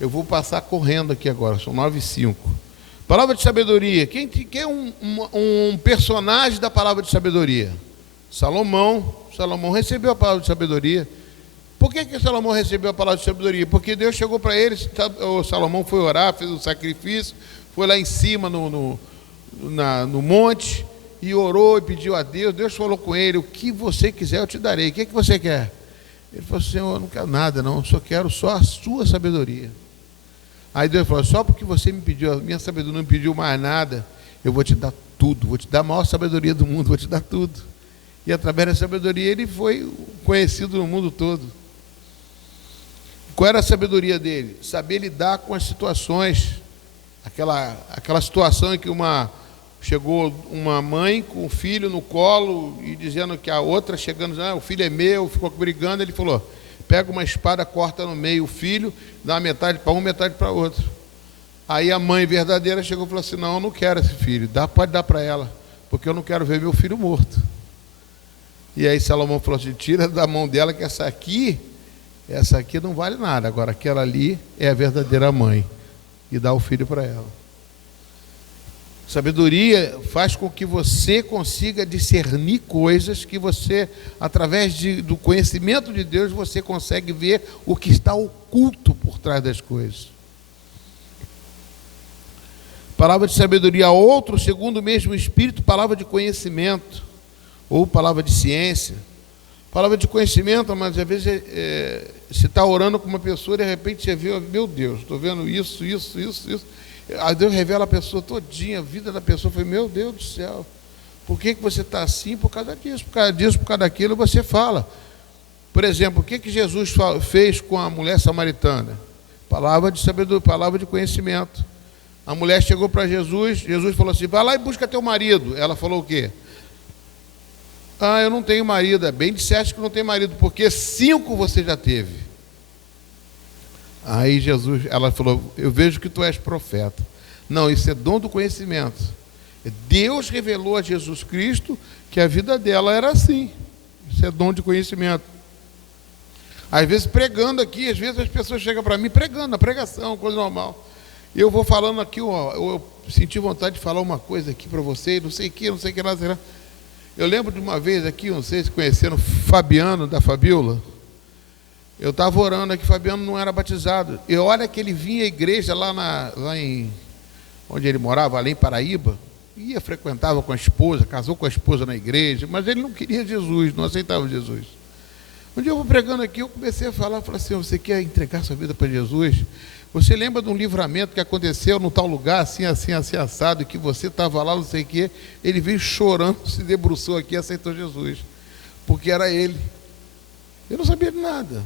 Eu vou passar correndo aqui agora, são 9h05. Palavra de sabedoria. Quem é um personagem da palavra de sabedoria? Salomão. Salomão recebeu a palavra de sabedoria. Por que Salomão recebeu a palavra de sabedoria? Porque Deus chegou para ele, o Salomão foi orar, fez um sacrifício, foi lá em cima no monte e orou e pediu a Deus. Deus falou com ele, o que você quiser eu te darei. O que você quer? Ele falou, Senhor, eu não quero nada não, eu só quero só a sua sabedoria. Aí Deus falou, só porque você me pediu, a minha sabedoria não me pediu mais nada, eu vou te dar tudo, vou te dar a maior sabedoria do mundo, vou te dar tudo. E através da sabedoria ele foi conhecido no mundo todo. Qual era a sabedoria dele? Saber lidar com as situações, aquela situação em que uma Chegou uma mãe com o filho no colo e dizendo que a outra chegando, o filho é meu, ficou brigando. Ele falou: pega uma espada, corta no meio o filho, dá metade para um, metade para outro. Aí a mãe verdadeira chegou e falou assim: não, eu não quero esse filho, pode dar para ela, porque eu não quero ver meu filho morto. E aí Salomão falou assim: tira da mão dela que essa aqui não vale nada, agora aquela ali é a verdadeira mãe, e dá o filho para ela. Sabedoria faz com que você consiga discernir coisas que você, através do conhecimento de Deus, você consegue ver o que está oculto por trás das coisas. Palavra de sabedoria. Outro, segundo o mesmo Espírito, palavra de conhecimento, ou palavra de ciência. Palavra de conhecimento, mas às vezes você está orando com uma pessoa e de repente você vê: meu Deus, estou vendo isso. Aí Deus revela a pessoa todinha, a vida da pessoa. Eu falei: meu Deus do céu, por que você está assim? Por causa disso, por causa daquilo. Você fala. Por exemplo, o que Jesus fez com a mulher samaritana? Palavra de sabedoria, palavra de conhecimento. A mulher chegou para Jesus, Jesus falou assim: vai lá e busca teu marido. Ela falou o quê? Eu não tenho marido. É bem disseste que não tem marido, porque 5 você já teve. Aí ela falou: eu vejo que tu és profeta. Não, isso é dom do conhecimento. Deus revelou a Jesus Cristo que a vida dela era assim. Isso é dom de conhecimento. Às vezes pregando aqui, às vezes as pessoas chegam para mim pregando, na pregação, coisa normal. E eu vou falando aqui, eu senti vontade de falar uma coisa aqui para vocês, não sei o que lá. Eu lembro de uma vez aqui, não sei se conheceram Fabiano, da Fabiola. Eu estava orando aqui, Fabiano não era batizado. E olha que ele vinha à igreja lá em onde ele morava, ali em Paraíba. Frequentava com a esposa, casou com a esposa na igreja, mas ele não queria Jesus, não aceitava Jesus. Um dia eu vou pregando aqui, eu comecei a falar, falei assim: você quer entregar sua vida para Jesus? Você lembra de um livramento que aconteceu no tal lugar, assim, assado, que você estava lá, não sei o quê? Ele veio chorando, se debruçou aqui e aceitou Jesus, porque era ele. Eu não sabia de nada.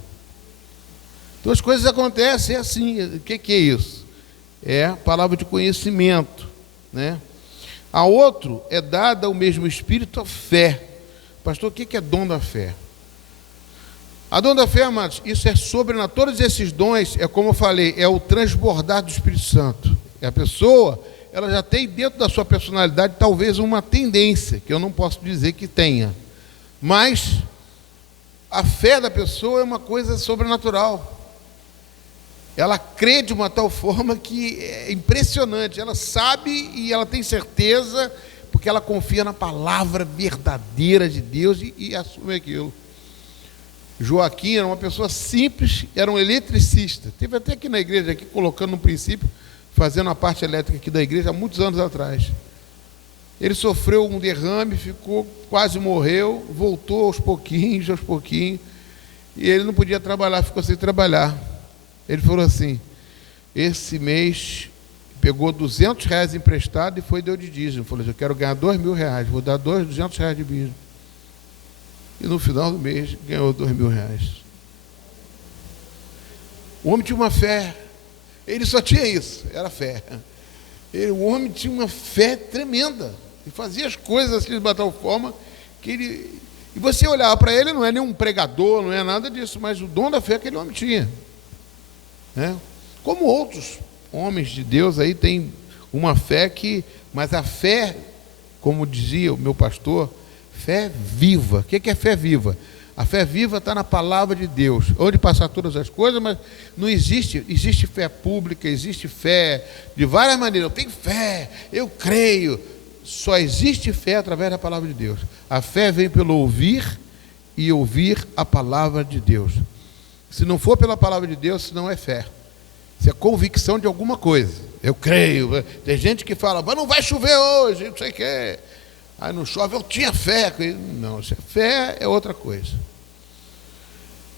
Então as coisas acontecem assim. O que é isso? É palavra de conhecimento, né? A outro é dada ao mesmo Espírito a fé. Pastor, o que é dom da fé? A dom da fé, amados, isso é sobrenatural. Todos esses dons, é como eu falei, é o transbordar do Espírito Santo. A pessoa, ela já tem dentro da sua personalidade talvez uma tendência, que eu não posso dizer que tenha, mas a fé da pessoa é uma coisa sobrenatural. Ela crê de uma tal forma que é impressionante. Ela sabe e ela tem certeza, porque ela confia na palavra verdadeira de Deus e assume aquilo. Joaquim era uma pessoa simples, era um eletricista. Teve até aqui na igreja, aqui colocando no princípio, fazendo a parte elétrica aqui da igreja há muitos anos atrás. Ele sofreu um derrame, quase morreu, voltou aos pouquinhos, e ele não podia trabalhar, ficou sem trabalhar. Ele falou assim: esse mês pegou R$200 emprestado e deu de dízimo. Falou assim: eu quero ganhar R$2.000, vou dar R$200 de dízimo. E no final do mês ganhou R$2.000. O homem tinha uma fé. Ele só tinha isso, era fé. O homem tinha uma fé tremenda. E fazia as coisas assim de tal forma que ele... E você olhava para ele, não é nenhum pregador, não é nada disso, mas o dom da fé que aquele homem tinha. Como outros homens de Deus aí têm uma fé que... Mas a fé, como dizia o meu pastor, fé viva. O que é fé viva? A fé viva está na palavra de Deus, onde passar todas as coisas, mas não existe fé pública, existe fé de várias maneiras. Eu tenho fé, eu creio. Só existe fé através da palavra de Deus. A fé vem pelo ouvir e ouvir a palavra de Deus. Se não for pela palavra de Deus, não é fé. Isso é convicção de alguma coisa. Eu creio. Tem gente que fala: mas não vai chover hoje, não sei o quê. Aí não chove, eu tinha fé. Não, fé é outra coisa.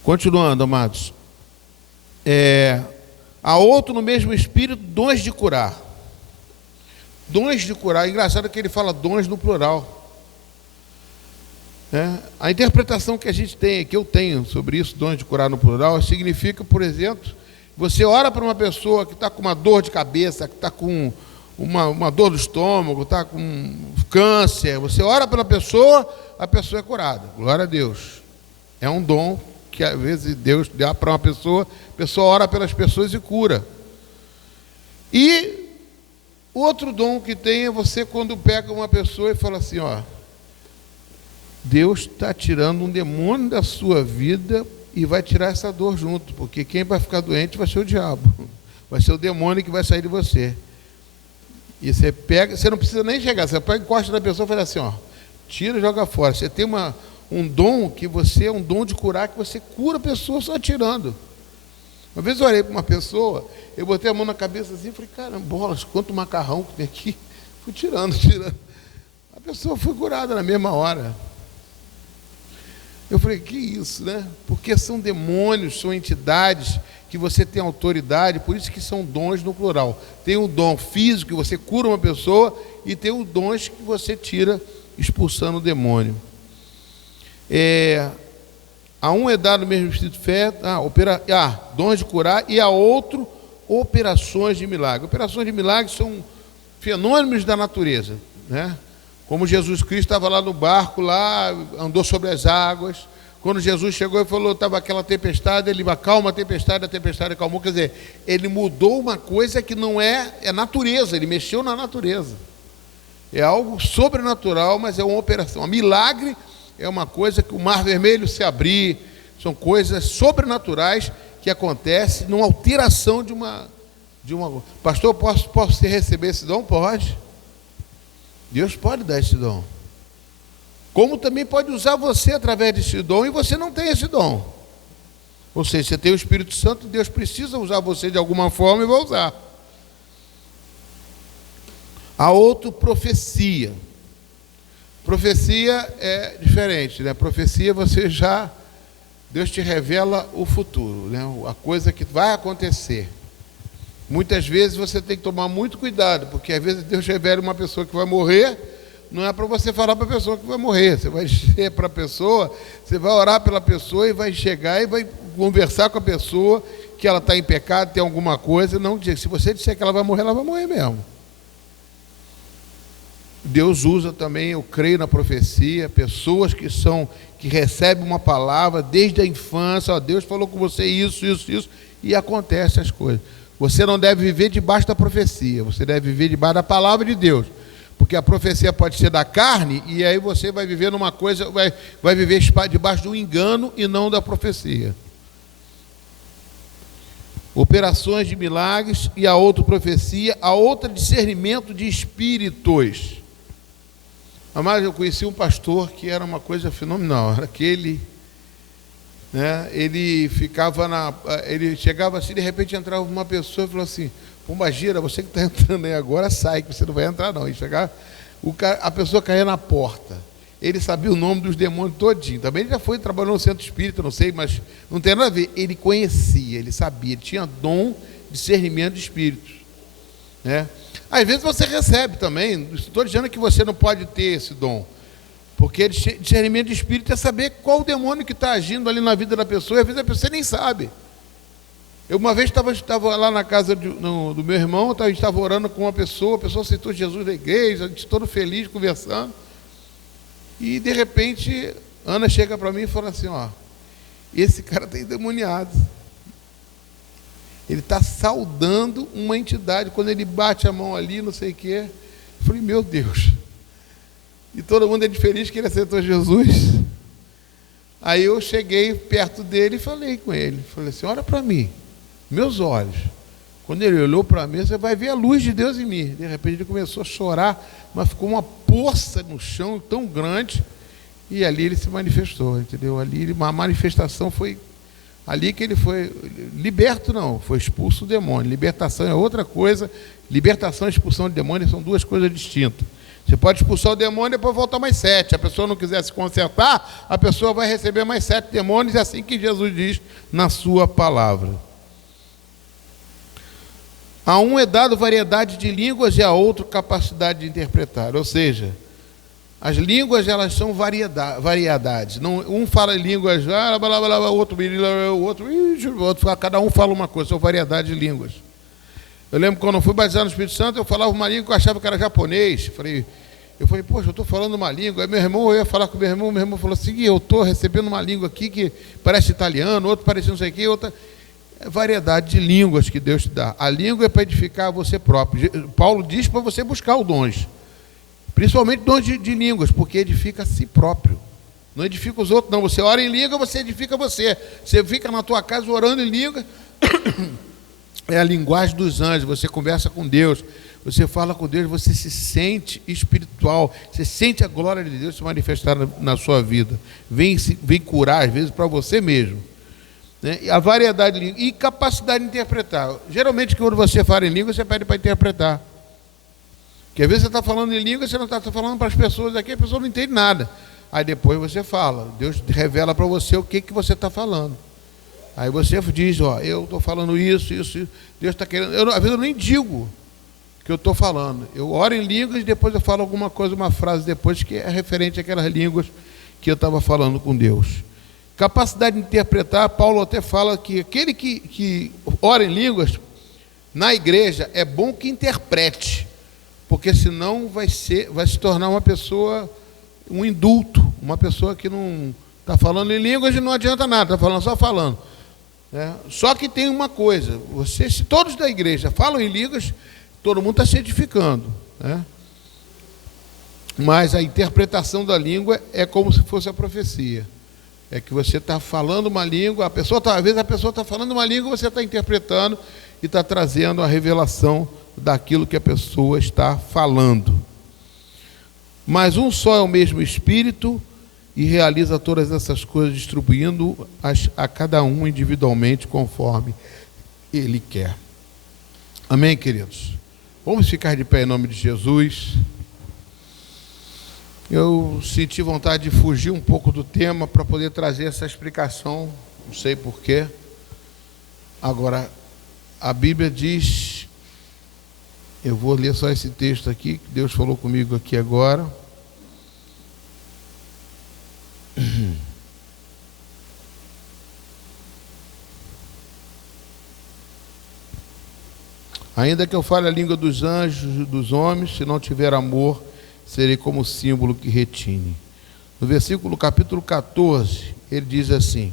Continuando, amados. Há outro no mesmo Espírito, dons de curar. Dons de curar. Engraçado que ele fala dons no plural. A interpretação que a gente tem, que eu tenho sobre isso, dons de curar no plural, significa, por exemplo, você ora para uma pessoa que está com uma dor de cabeça, que está com uma dor do estômago, está com câncer, você ora pela pessoa, a pessoa é curada. Glória a Deus. É um dom que às vezes Deus dá para uma pessoa, a pessoa ora pelas pessoas e cura. E outro dom que tem é você quando pega uma pessoa e fala assim, ó, Deus está tirando um demônio da sua vida e vai tirar essa dor junto, porque quem vai ficar doente vai ser o diabo, vai ser o demônio que vai sair de você. E você pega, você não precisa nem chegar, você pega, encosta na pessoa e fala assim, ó, tira e joga fora. Você tem um dom que você é um dom de curar, que você cura a pessoa só tirando. Uma vez eu orei para uma pessoa, eu botei a mão na cabeça assim e falei, caramba, bolas, quanto macarrão que tem aqui. Fui tirando. A pessoa foi curada na mesma hora. Eu falei, que isso, né? Porque são demônios, são entidades que você tem autoridade, por isso que são dons no plural. Tem o dom físico, que você cura uma pessoa, e tem os dons que você tira expulsando o demônio. A um é dado o mesmo Espírito de fé, dons de curar, e a outro, operações de milagre. Operações de milagre são fenômenos da natureza, né? Como Jesus Cristo estava lá no barco, lá, andou sobre as águas. Quando Jesus chegou e falou, estava aquela tempestade, ele acalma a tempestade acalmou. Quer dizer, ele mudou uma coisa que não é natureza, ele mexeu na natureza. É algo sobrenatural, mas é uma operação. Um milagre é uma coisa que o mar vermelho se abrir, são coisas sobrenaturais que acontecem numa alteração de uma... Pastor, posso receber esse dom? Pode. Deus pode dar esse dom. Como também pode usar você através desse dom, e você não tem esse dom. Ou seja, você tem o Espírito Santo, Deus precisa usar você de alguma forma e vai usar. A outra, profecia. Profecia é diferente, né? Profecia Deus te revela o futuro, né? A coisa que vai acontecer. Muitas vezes você tem que tomar muito cuidado, porque às vezes Deus revela uma pessoa que vai morrer, não é para você falar para a pessoa que vai morrer, você vai dizer para a pessoa, você vai orar pela pessoa e vai chegar e vai conversar com a pessoa que ela está em pecado, tem alguma coisa, não dizer, se você disser que ela vai morrer mesmo. Deus usa também, eu creio na profecia, pessoas que recebem uma palavra desde a infância, ó, Deus falou com você isso, e acontecem as coisas. Você não deve viver debaixo da profecia, você deve viver debaixo da palavra de Deus, porque a profecia pode ser da carne, e aí você vai viver numa coisa, vai viver debaixo do engano e não da profecia. Operações de milagres, e a outra profecia, a outra discernimento de espíritos. Mas eu conheci um pastor que era uma coisa fenomenal, era aquele... né? Ele chegava assim, de repente entrava uma pessoa e falou assim, Pombagira, você que está entrando aí agora, sai, que você não vai entrar não. E chegava, a pessoa caía na porta, ele sabia o nome dos demônios todinho, também ele já foi, trabalhou no centro espírita, não sei, mas não tem nada a ver, ele conhecia, ele sabia, ele tinha dom de discernimento de espíritos, né? Às vezes você recebe também, estou dizendo que você não pode ter esse dom, porque discernimento de espírito é saber qual o demônio que está agindo ali na vida da pessoa, e às vezes a pessoa nem sabe. Eu uma vez estava lá na casa do meu irmão, a gente estava orando com uma pessoa, a pessoa aceitou Jesus na igreja, a gente todo feliz, conversando, e de repente, Ana chega para mim e fala assim, ó, esse cara está endemoniado. Ele está saudando uma entidade, quando ele bate a mão ali, não sei o quê. Eu falei, meu Deus. E todo mundo é feliz que ele aceitou Jesus. Aí eu cheguei perto dele e falei com ele. Falei assim, olha para mim, meus olhos. Quando ele olhou para mim, você vai ver a luz de Deus em mim. De repente ele começou a chorar, mas ficou uma poça no chão tão grande. E ali ele se manifestou, entendeu? Ali uma manifestação foi... Ali que ele foi liberto, não, foi expulso o demônio. Libertação é outra coisa. Libertação e expulsão de demônio são duas coisas distintas. Você pode expulsar o demônio e depois voltar mais 7. A pessoa não quiser se consertar, a pessoa vai receber mais 7 demônios, é assim que Jesus diz na sua palavra. A um é dado variedade de línguas e a outro capacidade de interpretar. Ou seja, as línguas, elas são variedades. Não, um fala línguas, outro, cada um fala uma coisa, são variedade de línguas. Eu lembro quando eu fui batizado no Espírito Santo, eu falava uma língua que eu achava que era japonês. Eu falei, poxa, eu estou falando uma língua. Aí meu irmão, eu ia falar com meu irmão falou assim, eu estou recebendo uma língua aqui que parece italiano, outro parece não sei o quê, outra... É variedade de línguas que Deus te dá. A língua é para edificar você próprio. Paulo diz para você buscar os dons. Principalmente dons de línguas, porque edifica a si próprio. Não edifica os outros, não. Você ora em língua, você edifica você. Você fica na tua casa orando em língua. É a linguagem dos anjos. Você conversa com Deus. Você fala com Deus, você se sente espiritual. Você sente a glória de Deus se manifestar na sua vida. Vem curar, às vezes, para você mesmo. Né? A variedade de língua e capacidade de interpretar. Geralmente, quando você fala em língua, você pede para interpretar. Porque às vezes você está falando em língua, você não está falando para as pessoas aqui, a pessoa não entende nada. Aí depois você fala, Deus revela para você o que você está falando. Aí você diz, ó, eu estou falando isso, Deus está querendo. Às vezes eu nem digo o que eu estou falando. Eu oro em línguas e depois eu falo alguma coisa, uma frase depois que é referente àquelas línguas que eu estava falando com Deus. Capacidade de interpretar, Paulo até fala que aquele que ora em línguas, na igreja, é bom que interprete, porque senão vai se tornar uma pessoa, um indulto, uma pessoa que não está falando em línguas e não adianta nada, está falando só falando. Né? Só que tem uma coisa, se todos da igreja falam em línguas, todo mundo está se edificando. Né? Mas a interpretação da língua é como se fosse a profecia. É que você está falando uma língua, às vezes a pessoa está falando uma língua, você está interpretando e está trazendo a revelação daquilo que a pessoa está falando. Mas um só é o mesmo Espírito e realiza todas essas coisas, distribuindo a cada um individualmente conforme Ele quer. Amém, queridos? Vamos ficar de pé em nome de Jesus. Eu senti vontade de fugir um pouco do tema para poder trazer essa explicação, não sei porquê. Agora, a Bíblia diz, eu vou ler só esse texto aqui, que Deus falou comigo aqui agora. Ainda que eu fale a língua dos anjos e dos homens, se não tiver amor, serei como símbolo que retine. No capítulo 14, ele diz assim: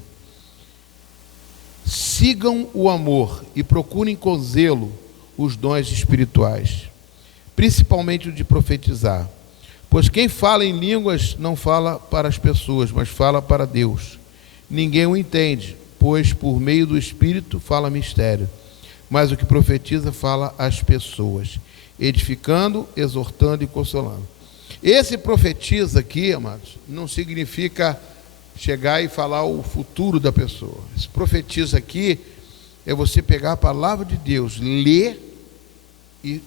sigam o amor e procurem com zelo os dons espirituais, principalmente o de profetizar. Pois quem fala em línguas não fala para as pessoas, mas fala para Deus. Ninguém o entende, pois por meio do Espírito fala mistério. Mas o que profetiza fala às pessoas, edificando, exortando e consolando. Esse profetiza aqui, amados, não significa chegar e falar o futuro da pessoa. Esse profetiza aqui é você pegar a palavra de Deus, ler e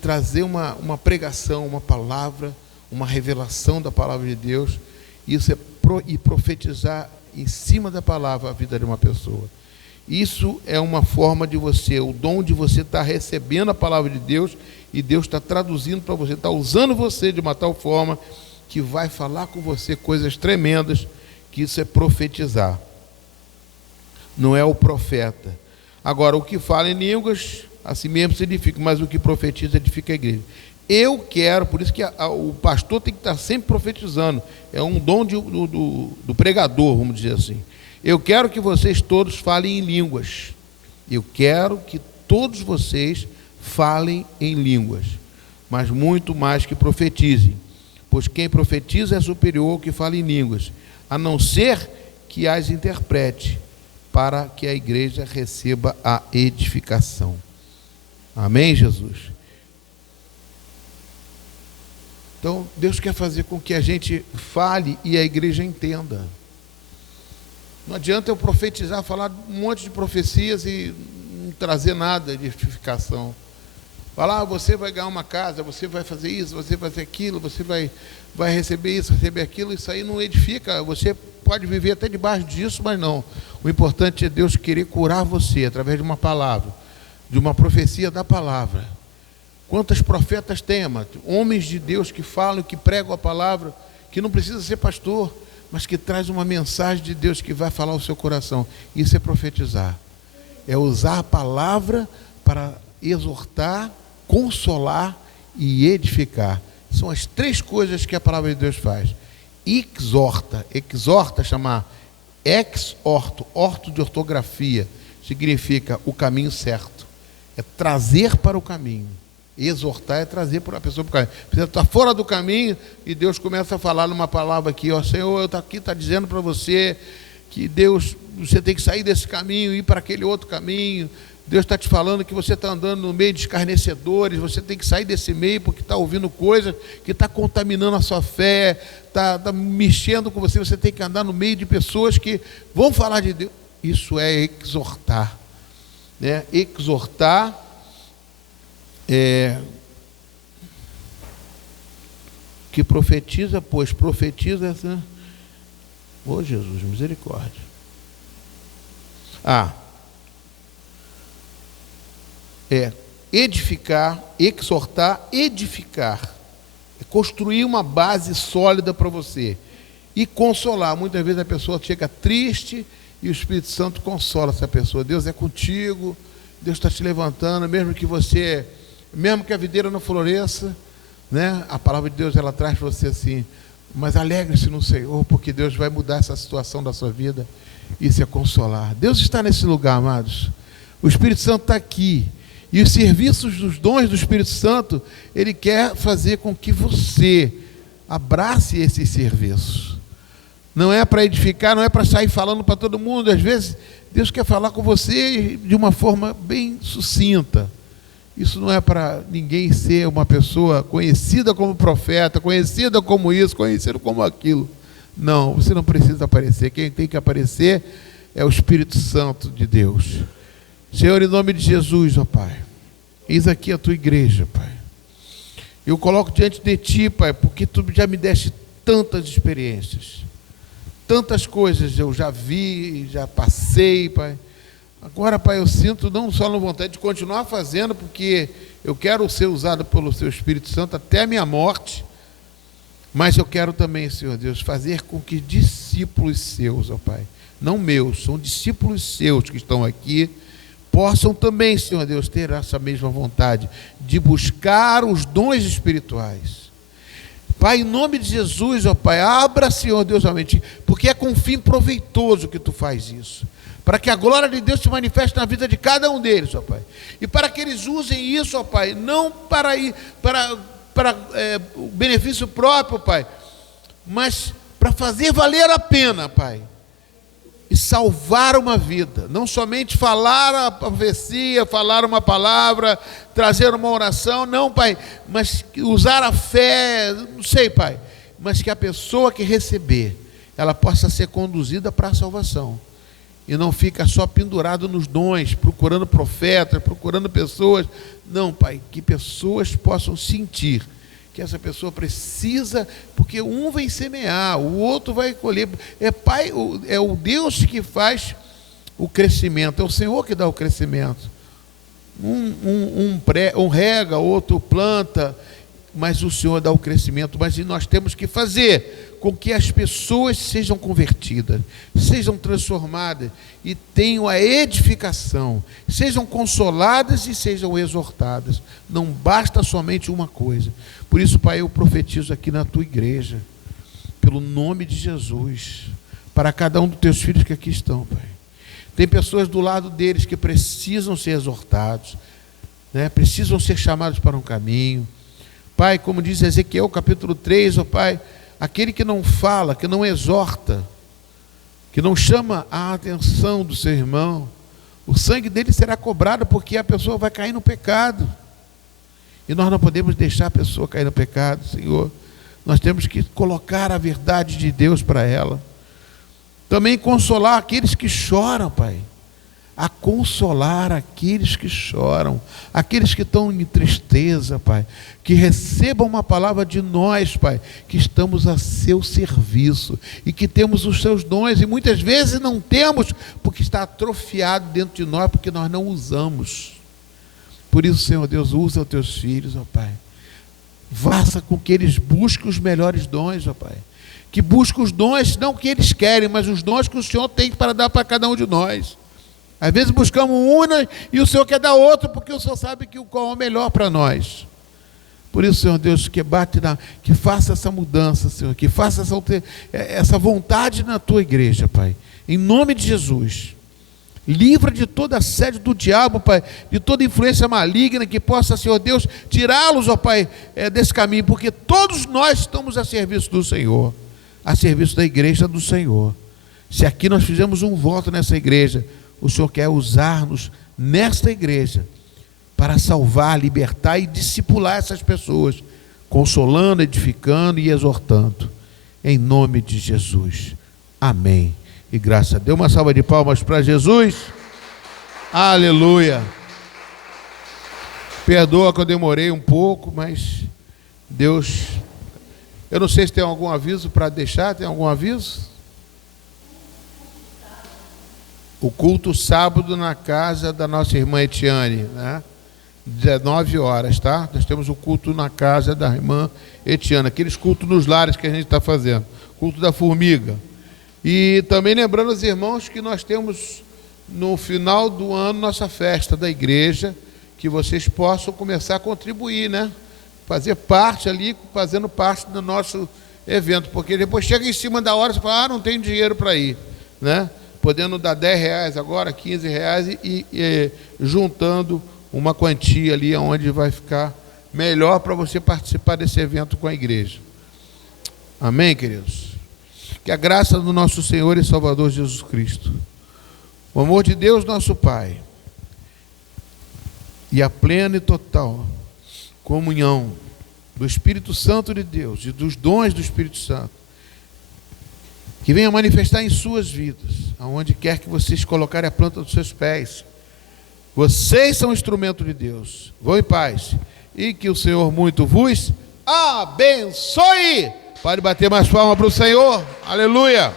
trazer uma pregação, uma palavra, uma revelação da palavra de Deus, e profetizar em cima da palavra a vida de uma pessoa. Isso é uma forma de você, o dom de você estar recebendo a palavra de Deus e Deus está traduzindo para você, está usando você de uma tal forma que vai falar com você coisas tremendas, que isso é profetizar. Não é o profeta. Agora, o que fala em línguas, assim mesmo se edifica, mas o que profetiza edifica a igreja. Eu quero, por isso que o pastor tem que estar sempre profetizando, é um dom do pregador, vamos dizer assim. Eu quero que vocês todos falem em línguas. Eu quero que todos vocês falem em línguas, mas muito mais que profetizem, pois quem profetiza é superior ao que fala em línguas, a não ser que as interprete, para que a igreja receba a edificação. Amém, Jesus? Então, Deus quer fazer com que a gente fale e a igreja entenda. Não adianta eu profetizar, falar um monte de profecias e não trazer nada de edificação. Falar, você vai ganhar uma casa, você vai fazer isso, você vai fazer aquilo, você vai receber isso, receber aquilo, isso aí não edifica. Você pode viver até debaixo disso, mas não. O importante é Deus querer curar você através de uma palavra, de uma profecia da palavra. Quantos profetas tem, amado? Homens de Deus que falam, que pregam a palavra, que não precisa ser pastor, mas que traz uma mensagem de Deus que vai falar ao seu coração. Isso é profetizar. É usar a palavra para exortar, consolar e edificar. São as 3 coisas que a palavra de Deus faz. Exorta chama ex-orto, orto de ortografia, significa o caminho certo. É trazer para o caminho. Exortar é trazer para a pessoa para o caminho. Você está fora do caminho e Deus começa a falar numa palavra aqui, ó, Senhor, eu estou aqui, está dizendo para você que Deus, você tem que sair desse caminho e ir para aquele outro caminho. Deus está te falando que você está andando no meio de escarnecedores, você tem que sair desse meio porque está ouvindo coisas que está contaminando a sua fé, está mexendo com você, você tem que andar no meio de pessoas que vão falar de Deus. Isso é exortar, né? Exortar que profetiza, pois profetiza, né? Oh Jesus, misericórdia. Edificar, exortar, edificar. É construir uma base sólida para você. E consolar. Muitas vezes a pessoa chega triste e o Espírito Santo consola essa pessoa. Deus é contigo, Deus está te levantando, mesmo que a videira não floresça, né? A palavra de Deus ela traz para você assim, mas alegre-se no Senhor, porque Deus vai mudar essa situação da sua vida. Isso é consolar. Deus está nesse lugar, amados. O Espírito Santo está aqui. E os serviços dos dons do Espírito Santo, Ele quer fazer com que você abrace esses serviços. Não é para edificar, não é para sair falando para todo mundo. Às vezes, Deus quer falar com você de uma forma bem sucinta. Isso não é para ninguém ser uma pessoa conhecida como profeta, conhecida como isso, conhecida como aquilo. Não, você não precisa aparecer. Quem tem que aparecer é o Espírito Santo de Deus. Senhor, em nome de Jesus, ó Pai, eis aqui a Tua igreja, Pai. Eu coloco diante de Ti, Pai, porque Tu já me deste tantas experiências, tantas coisas eu já vi, já passei, Pai. Agora, Pai, eu sinto não só na vontade de continuar fazendo, porque eu quero ser usado pelo Seu Espírito Santo até a minha morte, mas eu quero também, Senhor Deus, fazer com que discípulos Seus, ó Pai, não meus, são discípulos Seus que estão aqui, possam também, Senhor Deus, ter essa mesma vontade de buscar os dons espirituais. Pai, em nome de Jesus, ó Pai, abra, Senhor Deus, a mente, porque é com fim proveitoso que Tu faz isso, para que a glória de Deus se manifeste na vida de cada um deles, ó Pai, e para que eles usem isso, ó Pai, não para o benefício próprio, Pai, mas para fazer valer a pena, Pai, e salvar uma vida, não somente falar a profecia, falar uma palavra, trazer uma oração, não, Pai, mas usar a fé, não sei, Pai, mas que a pessoa que receber, ela possa ser conduzida para a salvação, e não fica só pendurado nos dons, procurando profetas, procurando pessoas, não, Pai, que pessoas possam sentir que essa pessoa precisa, porque um vai semear, o outro vai colher. Pai, é o Deus que faz o crescimento, é o Senhor que dá o crescimento. Um rega, outro planta, mas o Senhor dá o crescimento. Mas nós temos que fazer com que as pessoas sejam convertidas, sejam transformadas e tenham a edificação, sejam consoladas e sejam exortadas. Não basta somente uma coisa. Por isso, Pai, eu profetizo aqui na Tua igreja, pelo nome de Jesus, para cada um dos Teus filhos que aqui estão, Pai. Tem pessoas do lado deles que precisam ser exortados, né? Precisam ser chamados para um caminho. Pai, como diz Ezequiel capítulo 3, ó Pai, aquele que não fala, que não exorta, que não chama a atenção do seu irmão, o sangue dele será cobrado, porque a pessoa vai cair no pecado. E nós não podemos deixar a pessoa cair no pecado, Senhor. Nós temos que colocar a verdade de Deus para ela. Também consolar aqueles que choram, Pai. A consolar aqueles que choram, aqueles que estão em tristeza, Pai, que recebam uma palavra de nós, Pai, que estamos a seu serviço e que temos os seus dons, e muitas vezes não temos, porque está atrofiado dentro de nós, porque nós não usamos. Por isso, Senhor Deus, usa os teus filhos, ó Pai, faça com que eles busquem os melhores dons, ó Pai, que busquem os dons, não que eles querem, mas os dons que o Senhor tem para dar para cada um de nós. Às vezes buscamos uma e o Senhor quer dar outra, porque o Senhor sabe que qual é o melhor para nós. Por isso, Senhor Deus, que faça essa mudança, Senhor, que faça essa vontade na tua igreja, Pai. Em nome de Jesus. Livra de toda a sede do diabo, Pai, de toda influência maligna que possa, Senhor Deus, tirá-los, ó Pai, desse caminho, porque todos nós estamos a serviço do Senhor, a serviço da igreja do Senhor. Se aqui nós fizemos um voto nessa igreja, o Senhor quer usar-nos nesta igreja para salvar, libertar e discipular essas pessoas, consolando, edificando e exortando, em nome de Jesus. Amém. E graças a Deus, uma salva de palmas para Jesus. Aleluia. Perdoa que eu demorei um pouco, mas Deus... Eu não sei se tem algum aviso para deixar. Tem algum aviso? O culto sábado na casa da nossa irmã Etiane, né? 19 horas, tá? Nós temos o culto na casa da irmã Etiane, aqueles cultos nos lares que a gente está fazendo, culto da formiga. E também lembrando aos irmãos que nós temos no final do ano nossa festa da igreja, que vocês possam começar a contribuir, né? Fazer parte ali, fazendo parte do nosso evento, porque depois chega em cima da hora e você fala, não tem dinheiro para ir, né? Podendo dar R$10 agora, R$15 e juntando uma quantia ali onde vai ficar melhor para você participar desse evento com a igreja. Amém, queridos? Que a graça do nosso Senhor e Salvador Jesus Cristo, o amor de Deus nosso Pai e a plena e total comunhão do Espírito Santo de Deus e dos dons do Espírito Santo, que venha manifestar em suas vidas, aonde quer que vocês colocarem a planta dos seus pés. Vocês são instrumento de Deus. Vão em paz. E que o Senhor muito vos abençoe. Pode bater mais palma para o Senhor. Aleluia.